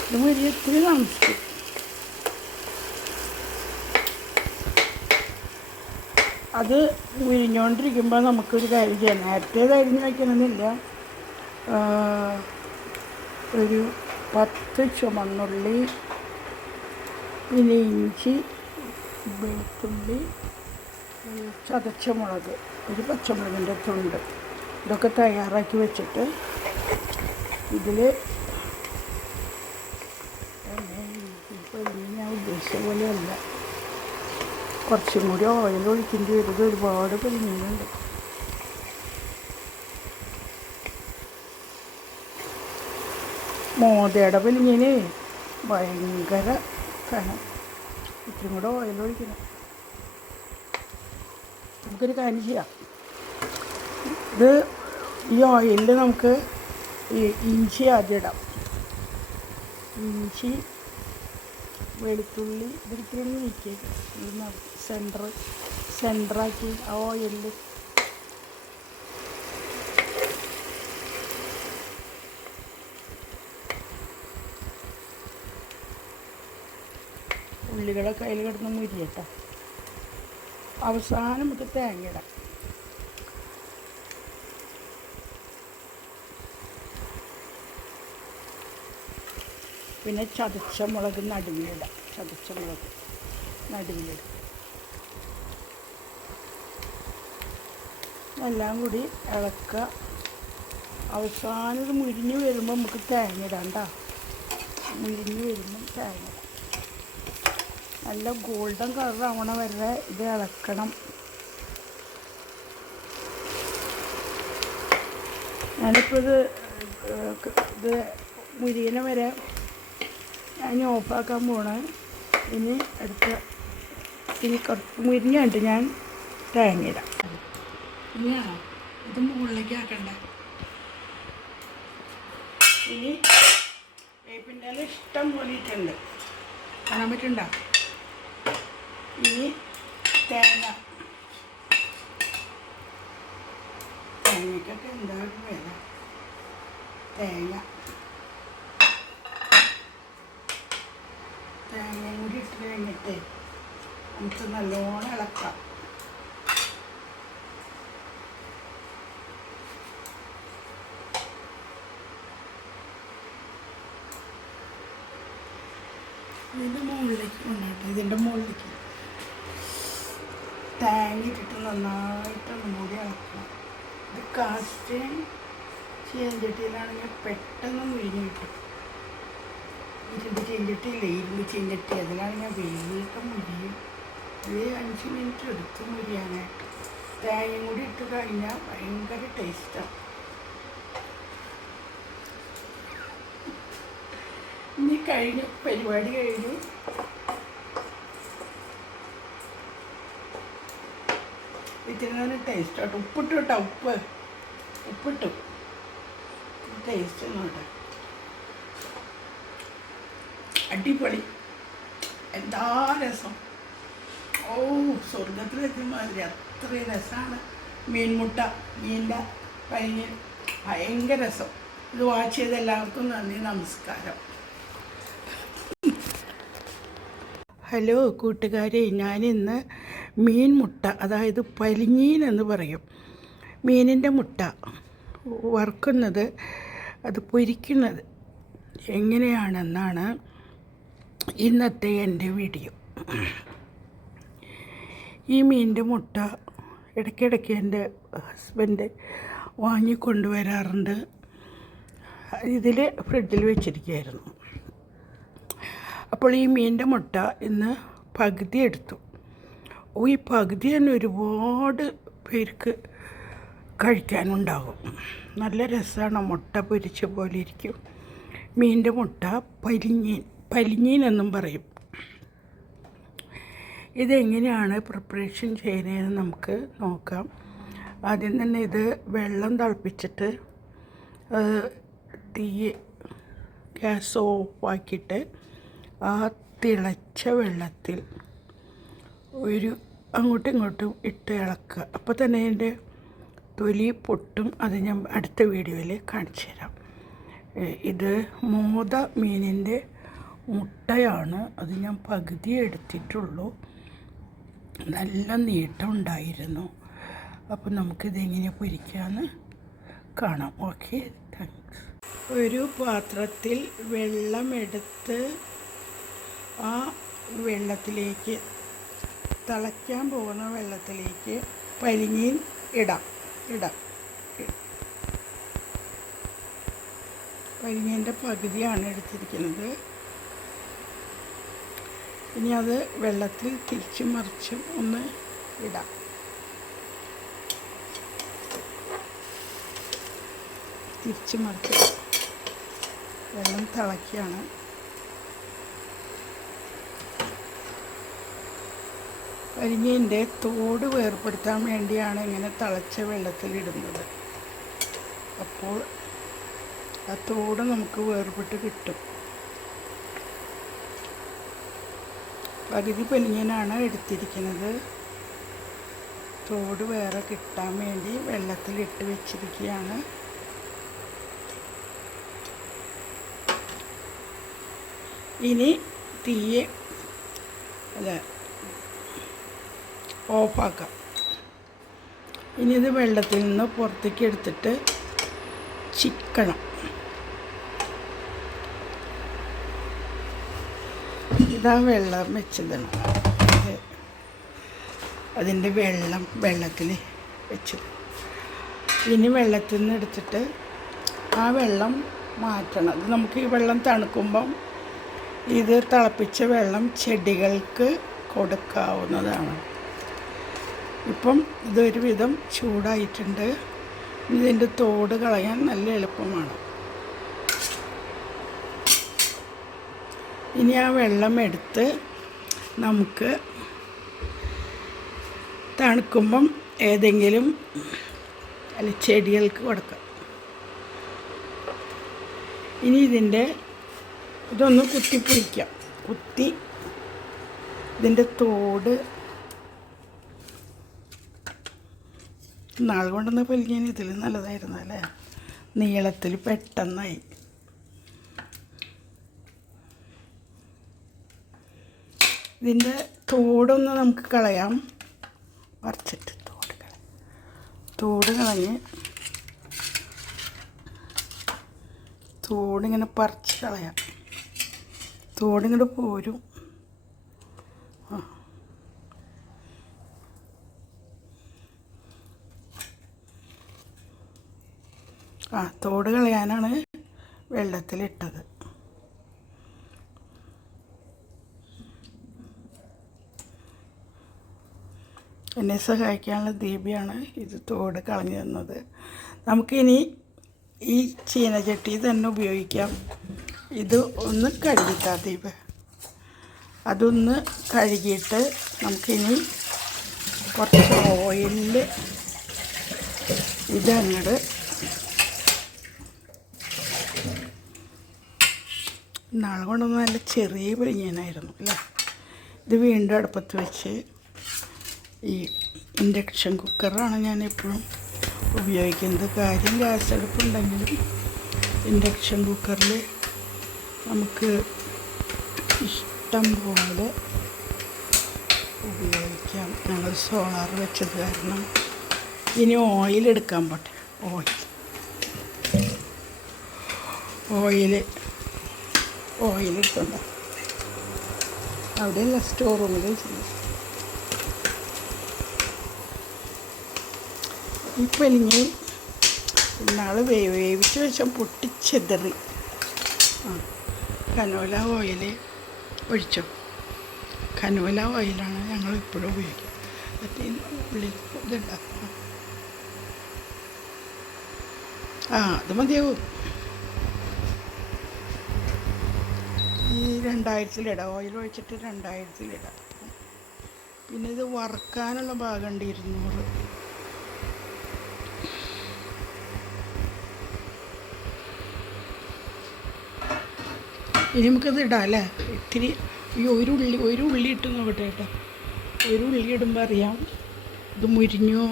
ഇത് വലിയ ഇത്തിരി താമസിക്കും. അത് മുരിഞ്ഞുകൊണ്ടിരിക്കുമ്പോൾ നമുക്കൊരു കാര്യം ചെയ്യാം. നേരത്തെ അരിഞ്ഞ് വയ്ക്കണമെന്നില്ല. ഒരു 10 ചുവന്നുള്ളി, പിന്നെ ഇഞ്ചി, വെളുത്തുള്ളി, ചതച്ച മുളക്, ഒരു പച്ചമുളകിൻ്റെ തുണ്ട്, ഇതൊക്കെ തയ്യാറാക്കി വെച്ചിട്ട് ഇതിൽ ഞാൻ ഉദ്ദേശിച്ച പോലെയല്ല, കുറച്ചും കൂടി ഓയിൽ ഒഴിക്കേണ്ടി വരുന്നത്. ഒരുപാട് പെരുമീനുണ്ട്. മോതയുടെ പെലിഞ്ഞിന് ഭയങ്കര കനം. ഇത്തിരി കൂടെ ഓയിൽ ഒഴിക്കണം. നമുക്കൊരു കാര്യം ചെയ്യാം. ഇത് ഈ ഓയിലിൽ നമുക്ക് ഈ ഇഞ്ചി ആദ്യം ഇടാം. ഇഞ്ചി, വെളുത്തുള്ളി ഇതിരിക്കലും നീക്കിയത് സെൻറ്ററാക്കി ആ ഓയിലിൽ ചെടികളൊക്കെ അതിൽ കിടന്ന് മുരിയട്ടോ. അവസാനം നമുക്ക് തേങ്ങ ഇടാം. പിന്നെ ചതച്ച മുളക് നടുവിലിടാം. ചതച്ച മുളക് നടുവിലിടും. എല്ലാം കൂടി ഇളക്കുക. അവസാനം ഇത് മുരിഞ്ഞ് വരുമ്പോൾ നമുക്ക് തേങ്ങ ഇടാം കേട്ടോ. മുരിഞ്ഞ് വരുമ്പം തേങ്ങ ഇടാം. നല്ല ഗോൾഡൻ കളർ ആവണ വരെ ഇത് ഇളക്കണം. ഞാനിപ്പോൾ ഇത് മുരിയണ വരെ ഞാൻ ഓഫാക്കാൻ പോണേ. ഇനി കുറച്ച് മുരിഞ്ഞുണ്ട് ഞാൻ തേങ്ങ ഇടാം. ഇനിയാണോ ഇത് മുകളിലേക്ക് ആക്കണ്ടേ. ഇനി വേപ്പിൻ്റെ ഇല ഇഷ്ടം പോലെ ഇട്ടുണ്ട്, കാണാൻ പറ്റുണ്ടോ. ഇനി തേങ്ങയ്ക്കൊക്കെ എന്താ വില. തേങ്ങയും കൂടി ഇട്ട് കഴിഞ്ഞിട്ട് നമുക്ക് നല്ലോണം ഇളക്കാം. ഇതിൻ്റെ മുകളിലേക്ക് കൊണ്ടാട്ടെ. ഇതിൻ്റെ മുകളിലേക്ക് തേങ്ങ ഇട്ടിട്ട് നന്നായിട്ടൊന്നും കൂടി ഇളക്കണം. ഇത് കാസ്റ്റ് ചീഞ്ചട്ടിയിലാണെങ്കിൽ പെട്ടെന്ന് മുരിഞ്ഞ് കിട്ടും. ഇരുമ്പ് ചീഞ്ചട്ടിയില്ലേ, ഇരുമ്പ് ചീഞ്ചട്ടി, അതിലാണെങ്കിൽ വേഗം മുരിയും. ഇത് 5 മിനിറ്റ് എടുത്ത് മുരിയാനായിട്ട്. തേങ്ങയും കൂടി ഇട്ട് കഴിഞ്ഞാൽ ഭയങ്കര ടേസ്റ്റാണ്. ഇനി കഴിഞ്ഞു, പരിപാടി കഴിഞ്ഞു. ഇത്തിരി നല്ല ടേസ്റ്റാട്ടോ. ഉപ്പിട്ടു കേട്ടോ, ഉപ്പിട്ടു. ടേസ്റ്റ് നോട്ടെ, അടിപൊളി. എന്താ രസം. ഓ, സ്വർഗത്തിലെത്തിയ മാതിരി അത്രയും രസമാണ്. മീനിൻ്റെ കഴിഞ്ഞ് ഭയങ്കര രസം. ഇത് വാച്ച് ചെയ്ത എല്ലാവർക്കും നന്ദി, നമസ്കാരം. ഹലോ കൂട്ടുകാരെ, ഞാനിന്ന് മീൻ മുട്ട, അതായത് പലിഞ്ഞീൻ എന്ന് പറയും, മീനിൻ്റെ മുട്ട വറുക്കുന്നത്, അത് പൊരിക്കുന്നത് എങ്ങനെയാണെന്നാണ് ഇന്നത്തെ എൻ്റെ വീഡിയോ. ഈ മീനിൻ്റെ മുട്ട ഇടയ്ക്കിടയ്ക്ക് എൻ്റെ ഹസ്ബൻഡ് വാങ്ങിക്കൊണ്ടുവരാറുണ്ട്. ഇതിൽ ഫ്രിഡ്ജിൽ വെച്ചിരിക്കുകയായിരുന്നു. അപ്പോൾ ഈ മീനിൻ്റെ മുട്ട ഇന്ന് പകുതി എടുത്തു. ഈ പകുതി തന്നെ ഒരുപാട് പേർക്ക് കഴിക്കാനുണ്ടാകും. നല്ല രസമാണ്. മുട്ട പൊരിച്ച പോലെ ഇരിക്കും. മീനിൻ്റെ മുട്ട പലിഞ്ഞീൻ എന്നും പറയും. ഇതെങ്ങനെയാണ് പ്രിപ്പറേഷൻ ചെയ്യുന്നതെന്ന് നമുക്ക് നോക്കാം. ആദ്യം തന്നെ ഇത് വെള്ളം തിളപ്പിച്ചിട്ട് ഗ്യാസ് ഓഫാക്കിയിട്ട് ആ തിളച്ച വെള്ളത്തിൽ അങ്ങോട്ടും ഇങ്ങോട്ടും ഇട്ട് ഇളക്കുക. അപ്പോൾ തന്നെ അതിൻ്റെ തൊലി പൊട്ടും. അത് ഞാൻ അടുത്ത വീഡിയോയിൽ കാണിച്ചു തരാം. ഇത് മോത മീനിൻ്റെ മുട്ടയാണ്. അത് ഞാൻ പകുതി എടുത്തിട്ടുള്ളൂ. നല്ല നീട്ടം ഉണ്ടായിരുന്നു. അപ്പോൾ നമുക്കിതെങ്ങനെ പൊരിക്കാമെന്ന് കാണാം. Okay, thanks. ഒരു പാത്രത്തിൽ വെള്ളമെടുത്ത് ആ വെള്ളത്തിലേക്ക്, തിളയ്ക്കാൻ പോകുന്ന വെള്ളത്തിലേക്ക് പലിഞ്ഞീൻ ഇടാം. പലിഞ്ഞീൻ്റെ പകുതിയാണ് എടുത്തിരിക്കുന്നത്. ഇനി അത് വെള്ളത്തിൽ തിരിച്ചും മറിച്ചും ഒന്ന് ഇടാം. തിരിച്ച് മറിച്ച് വെള്ളം തിളയ്ക്കുകയാണ്. പലിഞ്ഞീൻ്റെ തോട് വേർപ്പെടുത്താൻ വേണ്ടിയാണ് ഇങ്ങനെ തിളച്ച വെള്ളത്തിലിടുന്നത്. അപ്പോൾ ആ തോട് നമുക്ക് വേർപെട്ട് കിട്ടും. പകുതി പലിഞ്ഞീനാണ് എടുത്തിരിക്കുന്നത്. തോട് വേറെ കിട്ടാൻ വേണ്ടി വെള്ളത്തിലിട്ട് വെച്ചിരിക്കുകയാണ്. ഇനി തീയെ അല്ല ഓഫാക്കാം. ഇനി ഇത് വെള്ളത്തിൽ നിന്ന് പുറത്തേക്ക് എടുത്തിട്ട് ചിക്കണം. ഇതാ വെള്ളം വെച്ചതാണ്, അതിൻ്റെ വെള്ളത്തിൽ വെച്ചത്. ഇനി വെള്ളത്തിൽ നിന്ന് എടുത്തിട്ട് ആ വെള്ളം മാറ്റണം. ഇത് നമുക്ക് ഈ വെള്ളം തണുക്കുമ്പം ഇത് തിളപ്പിച്ച വെള്ളം ചെടികൾക്ക് കൊടുക്കാവുന്നതാണ്. ഇപ്പം ഇതൊരുവിധം ചൂടായിട്ടുണ്ട്. ഇതിൻ്റെ തോട് കളയാൻ നല്ല എളുപ്പമാണ്. ഇനി ആ വെള്ളം എടുത്ത് നമുക്ക് തണുക്കുമ്പം ഏതെങ്കിലും ചെടികൾക്ക് കൊടുക്കാം. ഇനി ഇതൊന്ന് കുത്തിപ്പൊളിക്കാം. കുത്തി ഇതിൻ്റെ തോട് നാൾ കൊണ്ടുവന്ന പൊലിക്കാൻ ഇതിൽ നല്ലതായിരുന്നു അല്ലേ, നീളത്തിൽ പെട്ടെന്നായി. ഇതിൻ്റെ തോടൊന്ന് നമുക്ക് കളയാം. പറിച്ചിട്ട് തോട് കളഞ്ഞ് തോടിങ്ങനെ പറിച്ച് കളയാം. തോടിങ്ങോട്ട് പോരും. തോട് കളയാനാണ് വെള്ളത്തിലിട്ടത്. എന്നെ സഹായിക്കാനുള്ള ദീപയാണ് ഇത് തോട് കളഞ്ഞു തന്നത്. നമുക്കിനി ഈ ചീനച്ചട്ടി തന്നെ ഉപയോഗിക്കാം. ഇത് ഒന്ന് കഴുകിത്താ ദീപ, അതൊന്ന് കഴുകിയിട്ട് നമുക്കിനി കുറച്ച് ഓയിലിൽ ഇതങ്ങോട്ട് നാളെ കൊണ്ടൊന്നും നല്ല ചെറിയ പിരിഞ്ഞാനായിരുന്നു അല്ലേ. ഇത് വീണ്ടും അടുപ്പത്ത് വെച്ച്, ഈ ഇൻഡക്ഷൻ കുക്കറാണ് ഞാൻ എപ്പോഴും ഉപയോഗിക്കുന്നത്. കാര്യം ഗ്യാസ് അടുപ്പുണ്ടെങ്കിലും ഇൻഡക്ഷൻ കുക്കറിൽ നമുക്ക് ഇഷ്ടം പോലെ ഉപയോഗിക്കാം. ഞങ്ങൾ സോളാർ വെച്ചത് കാരണം. ഇനി ഓയിലെടുക്കാൻ പോട്ടെ. ഓയിലിട്ടുണ്ടോ അവിടെയല്ല, സ്റ്റോർ റൂമിൽ വെച്ചിട്ടുണ്ട്. ഈ പൊലിഞ്ഞ് ഇന്നാൾ വേവിച്ച് വെച്ചാൽ പൊട്ടിച്ചെതറി. കനോല ഓയിൽ ഒഴിച്ചോ. കനോല ഓയിലാണ് ഞങ്ങൾ ഇപ്പോഴും ഉപയോഗിക്കുക. മറ്റേ ഉള്ളിൽ ഇതുണ്ടാക്കും. അത് മതിയാവും. ഈ 2000-ലിടാം. ഓയിൽ ഒഴിച്ചിട്ട് 2000-ലിടാം. പിന്നെ ഇത് വറുക്കാനുള്ള ഭാഗമുണ്ട് 200. ഇനി നമുക്കത് ഇടാം അല്ലേ. ഇത്തിരി ഈ ഒരു ഉള്ളി ഇട്ട് നോക്കട്ടെ കേട്ടോ. ഒരു ഉള്ളി ഇടുമ്പോൾ അറിയാം ഇത് മുരിഞ്ഞോ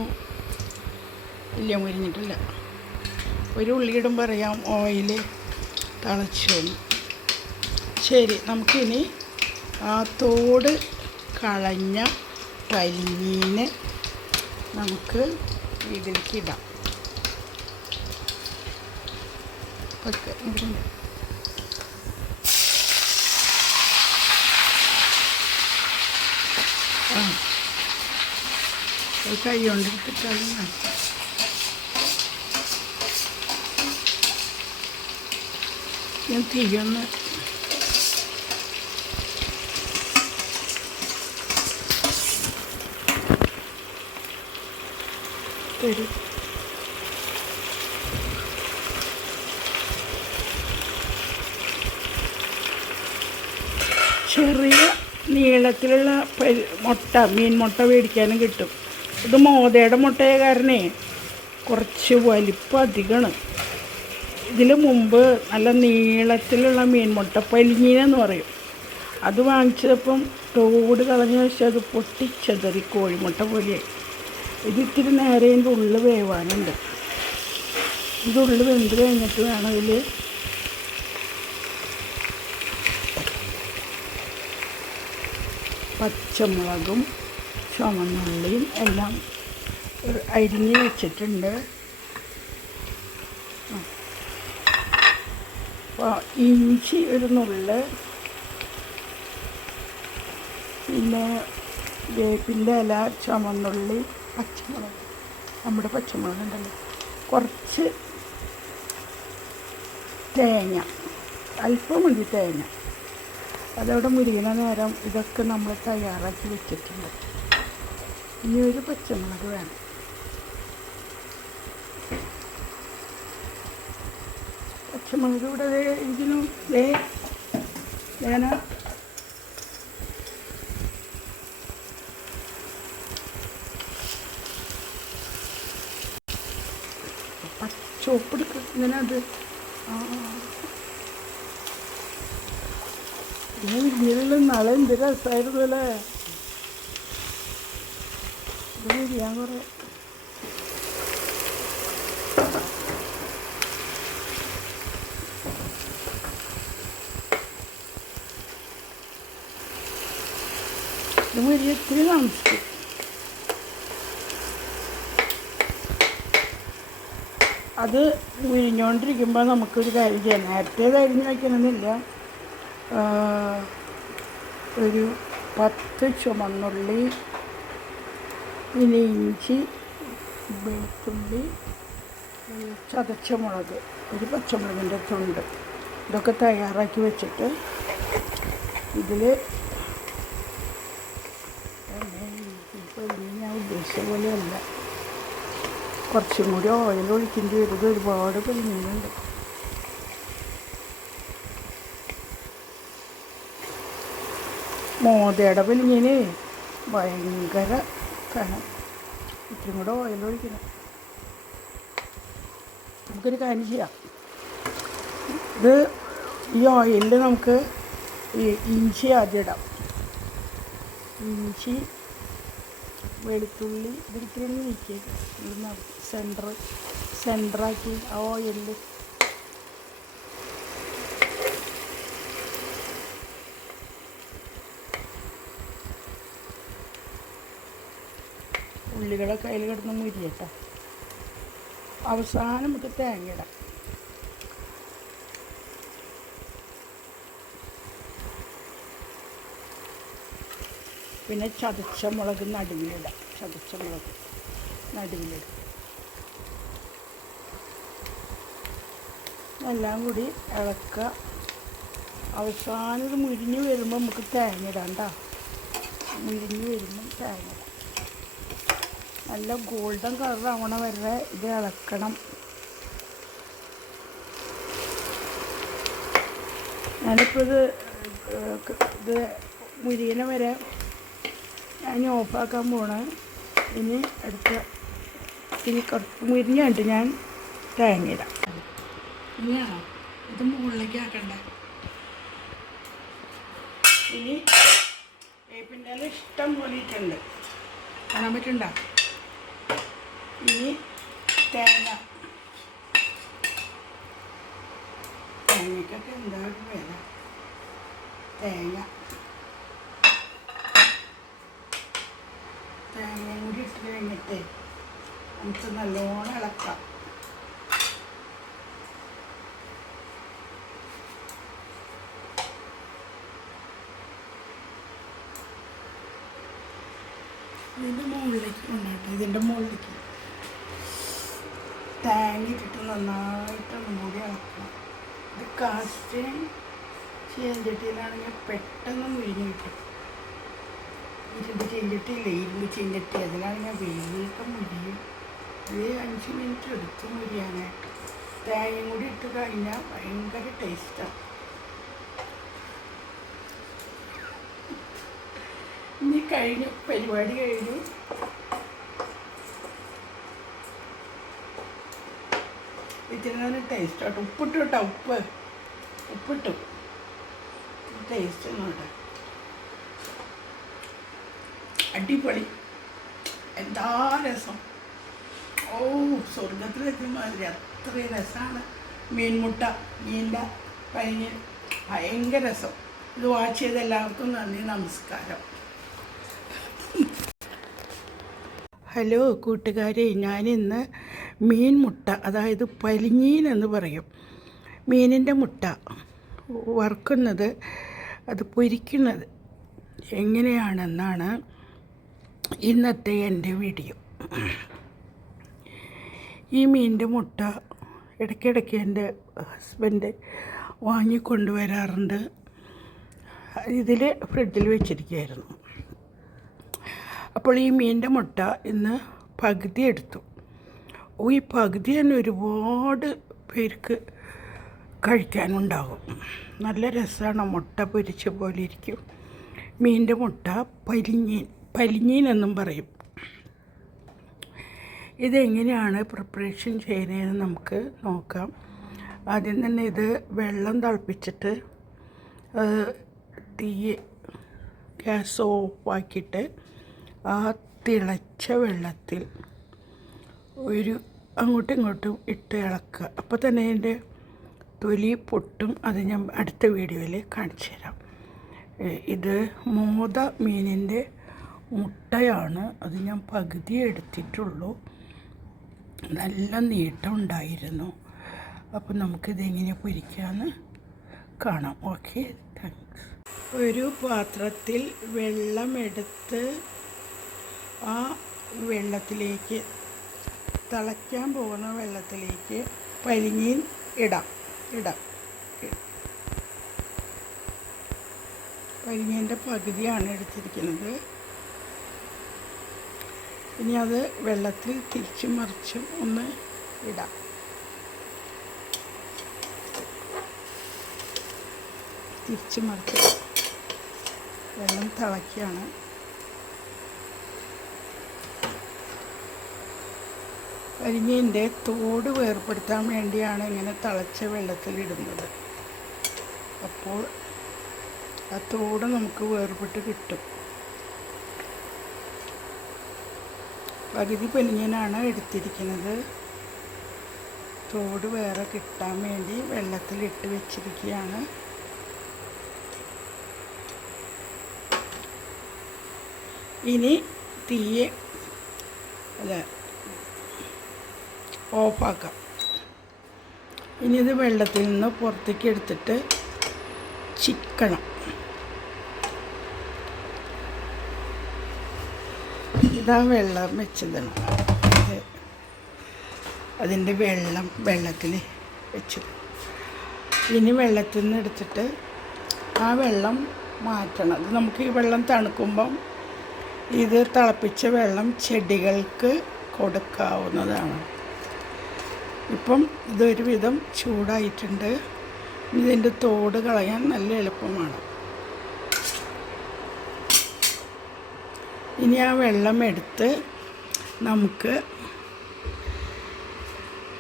ഇല്ല. മുരിഞ്ഞിട്ടില്ല. ഒരു ഉള്ളി ഇടുമ്പോൾ അറിയാം ഓയിൽ തിളച്ചോന്ന്. ശരി, നമുക്കിനി ആ തോട് കളഞ്ഞ പല്ലിനെ നമുക്ക് ഇതിലേക്ക് ഇടാം. ഓക്കെ, കൈ കൊണ്ടെടുത്തിട്ടാലും ഞാൻ തീയൊന്ന് തരും. ചെറിയ നീളത്തിലുള്ള മീൻ മുട്ട മേടിക്കാനും കിട്ടും. ഇത് മോതയുടെ മുട്ടയെ കാരണേ കുറച്ച് വലിപ്പം അധികമാണ്. ഇതിൽ മുമ്പ് നല്ല നീളത്തിലുള്ള മീൻ മുട്ട പലിഞ്ഞീനെന്ന് പറയും. അത് വാങ്ങിച്ചപ്പം തോട് കളഞ്ഞ വെച്ചാൽ അത് പൊട്ടിച്ചെതറി കോഴിമുട്ട പോലെയായി. ഇതിത്തിരി നേരെ ഇതിൻ്റെ ഉള്ളിൽ വേവാനുണ്ട്. ഇതുള്ളിൽ വെന്ത് കഴിഞ്ഞിട്ട് വേണം ഇതിൽ പച്ചമുളകും ചുവന്നുള്ളിയും എല്ലാം അരിഞ്ഞ് വെച്ചിട്ടുണ്ട്. അപ്പോൾ ഇഞ്ചി ഒരു നുള്ള്, പിന്നെ വേപ്പിൻ്റെ ഇല, ചുവന്നുള്ളി, പച്ചമുളക്, നമ്മുടെ പച്ചമുളക് ഉണ്ടല്ലോ, കുറച്ച് തേങ്ങ, അല്പം മതി തേങ്ങ. അതവിടെ മുരിങ്ങ നേരം ഇതൊക്കെ നമ്മൾ തയ്യാറാക്കി വെച്ചിട്ടുണ്ട്. ഇനി ഒരു പച്ചമുളക് വേണം. പച്ചമുളക് ഇവിടെ ഇതിനു വേന ചോപ്പെടുക്കും ഇങ്ങനെ. അത് വലിയ നാളെ എന്ത് രസമായിരുന്നു അല്ലേ. ഇത് വിരിയാൻ കുറേ ഇത് വലിയ ഇത്തിരി താമസിക്കും. അത് മുരിഞ്ഞുകൊണ്ടിരിക്കുമ്പോൾ നമുക്കൊരു കാര്യം ചെയ്യാം. നേരത്തെ അരിഞ്ഞ് വയ്ക്കണമെന്നില്ല. ഒരു 10 ചുവന്നുള്ളി, പിന്നെ ഇഞ്ചി, വെളുത്തുള്ളി, ചതച്ച മുളക്, ഒരു പച്ചമുളകിൻ്റെ തുണ്ട്, ഇതൊക്കെ തയ്യാറാക്കി വെച്ചിട്ട് ഇതിൽ ഞാൻ ഉദ്ദേശിച്ച പോലെയല്ല, കുറച്ചും കൂടി ഓയിൽ ഒഴിക്കേണ്ടി വരുന്നത്. ഒരുപാട് പെണ്ണുങ്ങളുണ്ട്. മോതയുടെ പെലിഞ്ഞിന് ഭയങ്കര കനം. ഇത്രയും കൂടെ ഓയിൽ ഒഴിക്കണം. നമുക്കൊരു കാര്യം ചെയ്യാം. ഇത് ഈ ഓയിലിൽ നമുക്ക് ഈ ഇഞ്ചി ആദ്യം ഇടാം. ഇഞ്ചി, വെളുത്തുള്ളി, വെളുത്തുള്ളി നീക്കിയേക്കാം. സെൻറ്ററാക്കി ആ ഓയിലിൽ ഉള്ളികളൊക്കെ അതിൽ കിടന്ന് മുരിയട്ടോ. അവസാനം നമുക്ക് തേങ്ങ ഇടാം. പിന്നെ ചതച്ച മുളക് നടുവിലിടാം. ചതച്ച മുളക് നടുവിലിടും. എല്ലാം കൂടി ഇളക്കുക. അവസാനം ഇത് മുരിഞ്ഞ് വരുമ്പോൾ നമുക്ക് തേങ്ങ ഇടാം കേട്ടോ. മുരിഞ്ഞ് വരുമ്പം തേങ്ങ ഇടാം. നല്ല ഗോൾഡൻ കളറാവണ വരെ ഇത് ഇളക്കണം. ഞാനിപ്പോൾ ഇത് മുരിയണ വരെ ഞാൻ ഓഫാക്കാൻ പോണ. ഇനി കുറച്ച് മുരിഞ്ഞിട്ട് ഞാൻ തേങ്ങ ഇടാം. ഇനിയാണോ ഇത് മുകളിലേക്ക് ആക്കണ്ട. ഇനി വേപ്പിൻ്റെ ഇല ഇഷ്ടം പോലെ ഇട്ടുണ്ട്, കാണാൻ പറ്റണ്ട. ഇനി തേങ്ങക്കൊക്കെ എന്താ വില. തേങ്ങയും കൂടി ഇട്ട് കഴിഞ്ഞിട്ട് നമുക്ക് നല്ലോണം ഇളക്കാം. ഇതിൻ്റെ മുകളിലേക്ക് കൊണ്ടാട്ടെ. ഇതിൻ്റെ മുകളിലേക്ക് തേങ്ങ ഇട്ടിട്ട് നന്നായിട്ട് മൂടി ഇളക്കണം. ഇത് കാസ്റ്റ് ചീഞ്ചട്ടിയിലാണെങ്കിൽ പെട്ടെന്ന് മുരിഞ്ഞ് കിട്ടും. ഇരുമ്പ് ചീഞ്ചട്ടി അതിലാണെങ്കിൽ വേഗം മുരിയും. ഒരു 5 മിനിറ്റ് എടുത്ത് മുരിയാനായിട്ട്. തേങ്ങയും കൂടി ഇട്ട് കഴിഞ്ഞാൽ ഭയങ്കര ടേസ്റ്റാണ്. ഇനി പരിപാടി കഴിഞ്ഞു. ഇച്ചിരി നല്ല ടേസ്റ്റാട്ടോ. ഉപ്പിട്ടു കേട്ടോ. ഉപ്പിട്ടു ടേസ്റ്റ് ഒന്നുണ്ട്. അടിപൊളി. എന്താ രസം. ഓ, സ്വർഗത്തിലെത്തിയ മാതിരി അത്രയും രസമാണ്. മീനിൻ്റെ കഴിഞ്ഞ് ഭയങ്കര രസം. ഇത് വാച്ച് ചെയ്ത എല്ലാവർക്കും നന്ദി, നമസ്കാരം. ഹലോ കൂട്ടുകാരെ, ഞാനിന്ന് മീൻ മുട്ട, അതായത് പലിഞ്ഞീൻ എന്ന് പറയും, മീനിൻ്റെ മുട്ട വറുക്കുന്നത്, അത് പൊരിക്കുന്നത് എങ്ങനെയാണെന്നാണ് ഇന്നത്തെ എൻ്റെ വീഡിയോ. ഈ മീനിൻ്റെ മുട്ട ഇടയ്ക്കിടയ്ക്ക് എൻ്റെ ഹസ്ബൻഡ് വാങ്ങിക്കൊണ്ടുവരാറുണ്ട്. ഇതിൽ ഫ്രിഡ്ജിൽ വെച്ചിരിക്കുകയായിരുന്നു. അപ്പോൾ ഈ മീനിൻ്റെ മുട്ട ഇന്ന് പകുതി എടുത്തു. ഈ പകുതി തന്നെ ഒരുപാട് പേർക്ക് കഴിക്കാനുണ്ടാകും. നല്ല രസമാണ്. മുട്ട പൊരിച്ച പോലെ ഇരിക്കും. മീനിൻ്റെ മുട്ട പലിഞ്ഞീൻ എന്നും പറയും. ഇതെങ്ങനെയാണ് പ്രിപ്പറേഷൻ ചെയ്യുന്നതെന്ന് നമുക്ക് നോക്കാം. ആദ്യം തന്നെ ഇത് വെള്ളം തിളപ്പിച്ചിട്ട് തീ ഗ്യാസ് ഓഫാക്കിയിട്ട് ആ തിളച്ച വെള്ളത്തിൽ അങ്ങോട്ടും ഇങ്ങോട്ടും ഇട്ട് ഇളക്കുക. അപ്പോൾ തന്നെ അതിൻ്റെ തൊലി പൊട്ടും. അത് ഞാൻ അടുത്ത വീഡിയോയിൽ കാണിച്ചു തരാം. ഇത് മോത മീനിൻ്റെ മുട്ടയാണ്. അത് ഞാൻ പകുതി എടുത്തിട്ടുള്ളൂ. നല്ല നീട്ടം ഉണ്ടായിരുന്നു. അപ്പോൾ നമുക്കിതെങ്ങനെ പൊരിക്കാമെന്ന് കാണാം. Okay, thanks. ഒരു പാത്രത്തിൽ വെള്ളമെടുത്ത് ആ വെള്ളത്തിലേക്ക്, തിളയ്ക്കാൻ പോകുന്ന വെള്ളത്തിലേക്ക് പലിഞ്ഞീൻ ഇടാം. പലിഞ്ഞീൻ്റെ പകുതിയാണ് എടുത്തിരിക്കുന്നത്. ഇനി അത് വെള്ളത്തിൽ തിരിച്ചും മറിച്ചും ഒന്ന് ഇടാം. തിരിച്ച് മറിച്ച് വെള്ളം തിളയ്ക്കുകയാണ്. പലിഞ്ഞീൻ്റെ തോട് വേർപ്പെടുത്താൻ വേണ്ടിയാണ് ഇങ്ങനെ തിളച്ച വെള്ളത്തിലിടുന്നത്. അപ്പോൾ ആ തോട് നമുക്ക് വേർപെട്ട് കിട്ടും. പകുതി പലിഞ്ഞീനാണ് എടുത്തിരിക്കുന്നത്. തോട് വേറെ കിട്ടാൻ വേണ്ടി വെള്ളത്തിലിട്ട് വെച്ചിരിക്കുകയാണ്. ഇനി തീയെ ഓഫാക്കാം. ഇനി ഇത് വെള്ളത്തിൽ നിന്ന് പുറത്തേക്ക് എടുത്തിട്ട് ചിക്കണം. ഇതാ വെള്ളം വെച്ചതാണ്. അതിൻ്റെ വെള്ളത്തിൽ വെച്ചത്. ഇനി വെള്ളത്തിൽ നിന്ന് എടുത്തിട്ട് ആ വെള്ളം മാറ്റണം. അത് നമുക്ക് ഈ വെള്ളം തണുക്കുമ്പം ഇത് തിളപ്പിച്ച വെള്ളം ചെടികൾക്ക് കൊടുക്കാവുന്നതാണ്. ഇപ്പം ഇതൊരു വിധം ചൂടായിട്ടുണ്ട്. ഇതിൻ്റെ തോട് കളയാൻ നല്ല എളുപ്പമാണ്. ഇനി ആ വെള്ളം എടുത്ത് നമുക്ക്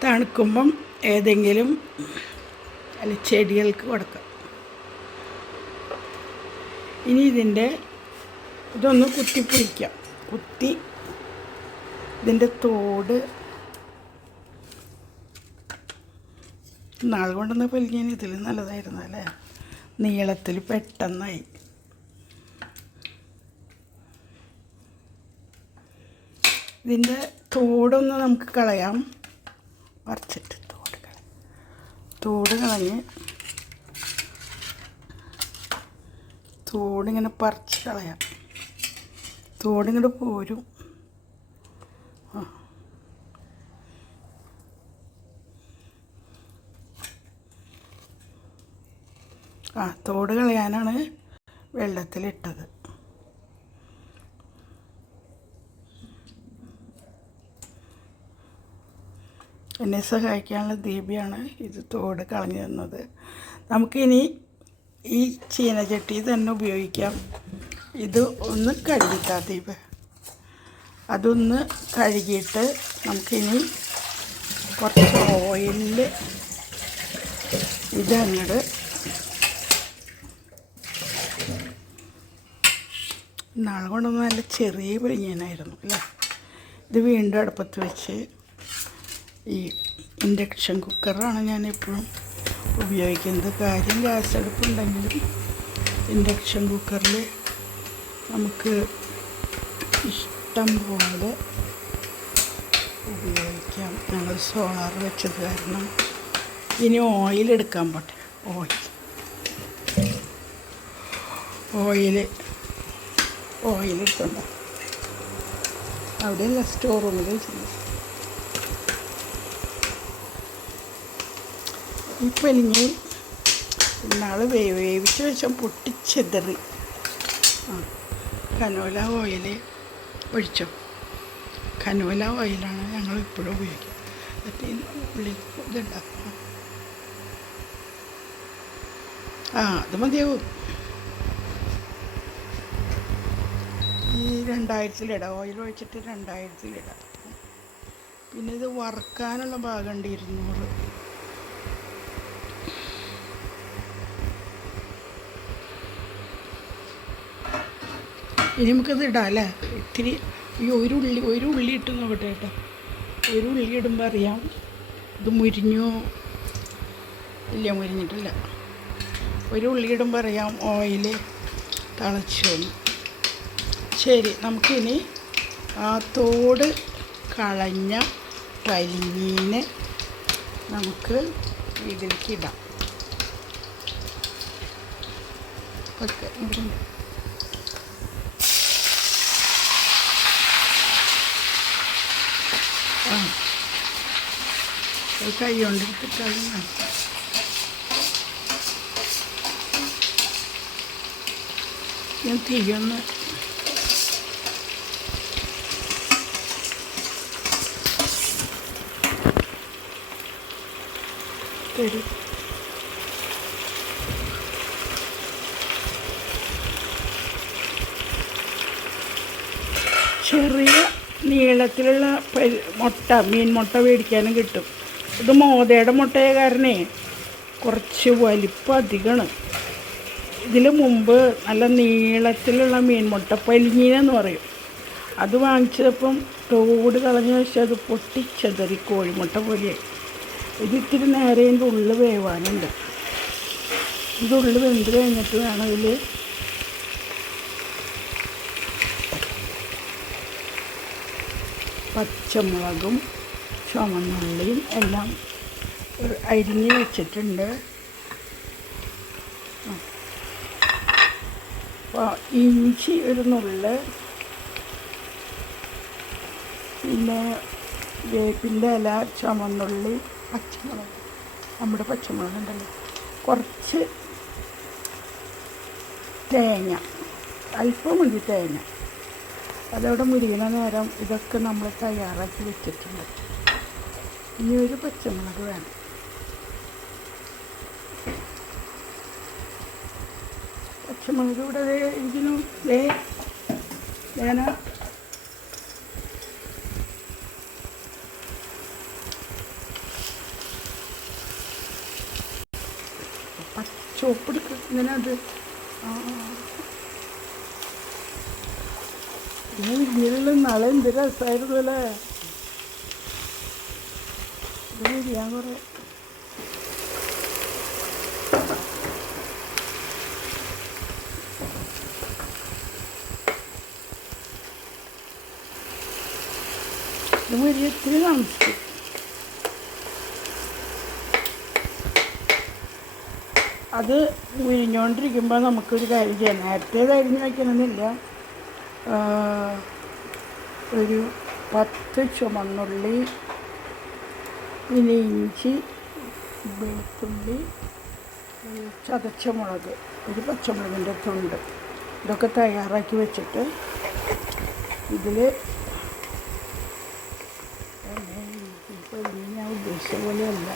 തണുക്കുമ്പം ഏതെങ്കിലും ചെടികൾക്ക് കൊടുക്കാം. ഇനി ഇതൊന്ന് കുത്തിപ്പൊളിക്കാം. ഇതിൻ്റെ തോട് നാൾ കൊണ്ടുവന്ന പലിഞ്ഞാൻ ഇതിൽ നല്ലതായിരുന്നു അല്ലേ. നീളത്തിൽ പെട്ടെന്നായി. ഇതിൻ്റെ തോടൊന്ന് നമുക്ക് കളയാം. പറിച്ചിട്ട് തോട് കളഞ്ഞ് തോടിങ്ങനെ പറിച്ച് കളയാം. തോടിങ്ങോട്ട് പോരും. തോട് കളയാനാണ് വെള്ളത്തിലിട്ടത്. എന്നെ സഹായിക്കാനുള്ള ദീപിയാണ് ഇത് തോട് കളഞ്ഞു തന്നത്. നമുക്കിനി ഈ ചീനച്ചട്ടി തന്നെ ഉപയോഗിക്കാം. ഇത് ഒന്ന് കഴുകിക്കാം ദീപ്. അതൊന്ന് കഴുകിയിട്ട് നമുക്കിനി കുറച്ച് ഓയിലിൽ ഇതങ്ങോട്ട് നാളെ കൊണ്ടൊന്ന് നല്ല ചെറിയ പലിഞ്ഞാനായിരുന്നു അല്ലേ. ഇത് വീണ്ടും അടുപ്പത്ത് വെച്ച്, ഈ ഇൻഡക്ഷൻ കുക്കറാണ് ഞാൻ എപ്പോഴും ഉപയോഗിക്കുന്നത്. കാര്യം ഗ്യാസ് അടുപ്പുണ്ടെങ്കിലും ഇൻഡക്ഷൻ കുക്കറിൽ നമുക്ക് ഇഷ്ടം പോലെ സോളാർ വെച്ചത് കാരണം ഇനി ഓയിലെടുക്കാൻ പോട്ടെ. ഓയിലെടുത്തുണ്ടോ അവിടെയല്ല, സ്റ്റോർ റൂമിൽ വെച്ചിട്ടുണ്ട്. ഈ പെലിഞ്ഞ് ഇന്നാൾ വേവിച്ച് വെച്ചാൽ പൊട്ടിച്ചെതറി. കനോല ഓയിൽ ഒഴിച്ചോ. കനോല ഓയിലാണ് ഞങ്ങൾ ഇപ്പോഴും ഉപയോഗിക്കുക. എന്നിട്ട് ഉള്ളിൽ ഇതുണ്ടാക്കണം. അത് മതിയാവും. ഈ 2000-ലിടാം. ഓയിൽ ഒഴിച്ചിട്ട് 2000-ലിടാം. പിന്നെ ഇത് വറുക്കാനുള്ള ഭാഗമുണ്ട് 200. ഇനി നമുക്കത് ഇടാം അല്ലേ. ഇത്തിരി ഈ ഒരു ഉള്ളി ഇട്ട് നോക്കട്ടെ കേട്ടോ. ഒരു ഉള്ളി ഇടുമ്പോൾ അറിയാം ഇത് മുരിഞ്ഞോ ഇല്ല. മുരിഞ്ഞിട്ടില്ല. ഒരു ഉള്ളി ഇടുമ്പോൾ അറിയാം ഓയിൽ തിളച്ചു. ശരി, നമുക്കിനി ആ തോട് കളഞ്ഞ പലിഞ്ഞീനെ നമുക്ക് ഇതിലേക്ക് ഇടാം. ഓക്കെ, ഇവിടെ കൈ കൊണ്ടിട്ടിട്ടാലും ഞാൻ തീയൊന്ന് തരും. ചെറിയ നീളത്തിലുള്ള മീൻ മുട്ട മേടിക്കാനും കിട്ടും. ഇത് മോതയുടെ മുട്ടയെ കാരണേ കുറച്ച് വലിപ്പം അധികമാണ്. ഇതിൽ മുമ്പ് നല്ല നീളത്തിലുള്ള മീൻ മുട്ട പലിഞ്ഞീനെന്ന് പറയും. അത് വാങ്ങിച്ചപ്പം തോട് കളഞ്ഞ് വെച്ചാൽ അത് പൊട്ടിച്ചെതറി കോഴിമുട്ട പോലെയായി. ഇതിത്തിരി നേരെ ഇതിൻ്റെ ഉള്ളിൽ വേവാനുണ്ട്. ഇതിൻ്റെ ഉള്ളിൽ വെന്ത് കഴിഞ്ഞിട്ട് വേണം ഇതിൽ പച്ചമുളകും ചുവന്നുള്ളിയും എല്ലാം അരിഞ്ഞ് വെച്ചിട്ടുണ്ട്. അപ്പോൾ ഇഞ്ചി ഒരു നുള്ള്, പിന്നെ വേപ്പിൻ്റെ ഇല, ചുവന്നുള്ളി, പച്ചമുളക്, നമ്മുടെ പച്ചമുളക് ഉണ്ടല്ലോ, കുറച്ച് തേങ്ങ, അല്പം മതി തേങ്ങ. അതവിടെ മുരികണ നേരം ഇതൊക്കെ നമ്മൾ തയ്യാറാക്കി വെച്ചിട്ടുണ്ട്. ഇനി ഒരു പച്ചമുളക് വേണം. പച്ചമുളക് ഇവിടെ ഇതിനും വേന ചോപ്പിടിക്കുന്നതിനത് ഇതിലുള്ള നാളെ എന്ത് രസമായിരുന്നു അല്ലേ. ഇത് വിരിയാൻ കുറേ ഇത് വിരിയത്തിന് താമസിക്കും. അത് വിരിഞ്ഞുകൊണ്ടിരിക്കുമ്പോൾ നമുക്കൊരു കാര്യം ചെയ്യാം. നേരത്തെ കരിഞ്ഞ് വയ്ക്കണമെന്നില്ല. ഒരു 10 ചുവന്നുള്ളി, പിന്നെ ഇഞ്ചി, വെളുത്തുള്ളി, ചതച്ച മുളക്, ഒരു പച്ചമുളകിൻ്റെ തൊണ്ട്, ഇതൊക്കെ തയ്യാറാക്കി വെച്ചിട്ട് ഇതിൽ ഞാൻ ഉദ്ദേശിച്ച പോലെയല്ല,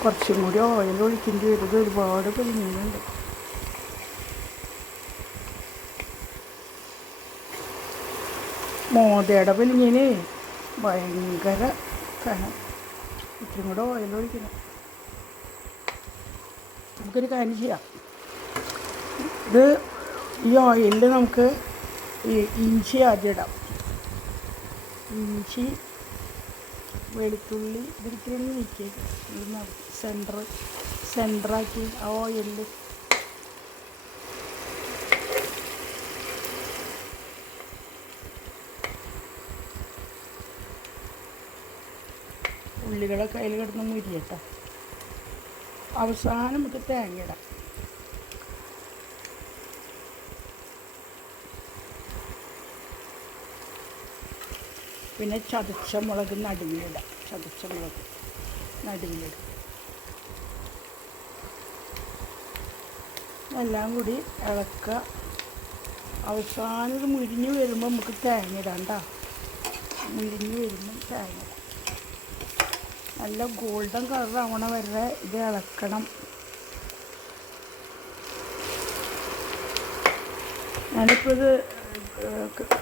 കുറച്ചും കൂടി ഓയിൽ ഒഴിക്കേണ്ടി വരും. ഒരുപാട് പെരുമീനുണ്ട്. മോതയുടെ പെലിഞ്ഞിന് ഭയങ്കര കനം. ഇത്തിരി കൂടെ ഓയിൽ ഒഴിക്കണം. നമുക്കൊരു കാര്യം ചെയ്യാം. ഇത് ഈ ഓയിലിൽ നമുക്ക് ഈ ഇഞ്ചി ആദ്യം ഇടാം. ഇഞ്ചി, വെളുത്തുള്ളി ഇതിരിക്കലും നീക്കി സെൻറ്ററാക്കി ആ ഓയിലിൽ ഉള്ളികളൊക്കെ അതിൽ കിടന്ന് മുരിയട്ടോ. അവസാനം നമുക്ക് തേങ്ങ ഇടാം. പിന്നെ ചതച്ച മുളക് നടുവിലിടാം. ചതച്ച മുളക് നടുവിലിടും. എല്ലാം കൂടി ഇളക്കുക. അവസാനം ഇത് മുരിഞ്ഞ് വരുമ്പോൾ നമുക്ക് തേങ്ങ ഇടാം കേട്ടോ. മുരിഞ്ഞ് വരുമ്പം തേങ്ങ ഇടാം. നല്ല ഗോൾഡൻ കളർ ആവണ വരെ ഇത് ഇളക്കണം. ഞാനിപ്പോൾ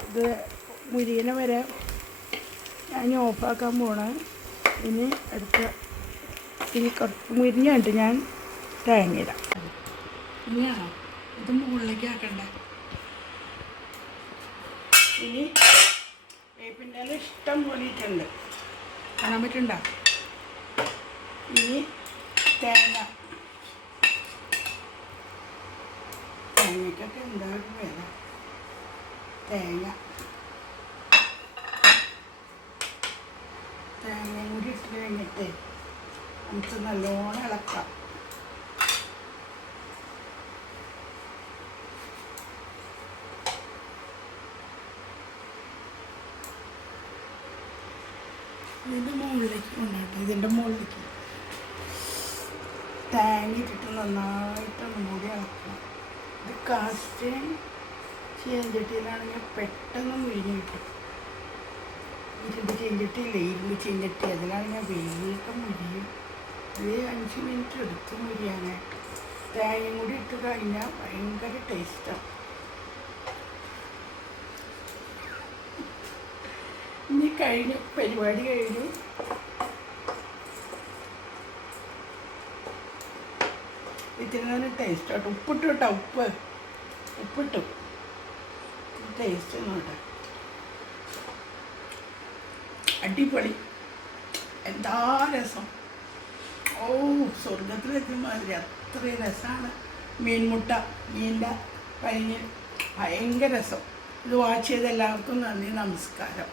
ഇത് മുരിയണ വരെ ഞാൻ ഓഫാക്കാൻ പോണേ. ഇനി മുരിഞ്ഞിട്ട് ഞാൻ തേങ്ങ ഇടാം. ഇനിയാണോ ഇത് മുകളിലേക്ക് ആക്കണ്ടേ. ഇനി വേപ്പിൻ്റെ ഇല ഇഷ്ടം പോലെ ഇട്ടുണ്ട്, കാണാൻ പറ്റുണ്ടോ. ഇനി തേങ്ങയ്ക്കൊക്കെ എന്തായാലും വില. തേങ്ങയും കൂടി ഇട്ട് കഴിഞ്ഞിട്ട് നമുക്ക് നല്ലോണം ഇളക്കാം. ഇതിൻ്റെ മുകളിലേക്ക് കൊണ്ടാട്ടെ. ഇതിൻ്റെ മുകളിലേക്ക് തേങ്ങ ഇട്ടിട്ട് നന്നായിട്ടൊന്നും കൂടി ഇളക്കണം. ഇത് കാസ്റ്റ് ചീഞ്ചട്ടിയിലാണെങ്കിൽ പെട്ടെന്ന് മുരിഞ്ഞ് കിട്ടും. ഇരുമ്പ് ചീഞ്ചട്ടിയില്ലേ, ഇരുമ്പ് ചീഞ്ചട്ടി, അതിലാണെങ്കിൽ വേഗം മുരിയും. ഒരു 5 മിനിറ്റ് എടുത്ത് മുരിയാനായിട്ട്. തേങ്ങയും കൂടി ഇട്ട് കഴിഞ്ഞാൽ ഭയങ്കര ടേസ്റ്റാണ്. ഇനി കഴിഞ്ഞു, പരിപാടി കഴിഞ്ഞു. ഇത്തിരി നല്ല ടേസ്റ്റാട്ടോ. ഉപ്പിട്ടു കേട്ടോ, ഉപ്പിട്ടു. ടേസ്റ്റ് നോട്ടെ, അടിപൊളി. എന്താ രസം. ഓ, സ്വർഗത്തിലെത്തിയ മാതിരി അത്രയും രസമാണ്. മീനിൻ്റെ കഴിഞ്ഞ് ഭയങ്കര രസം. ഇത് വാച്ച് ചെയ്ത എല്ലാവർക്കും നന്ദി, നമസ്കാരം.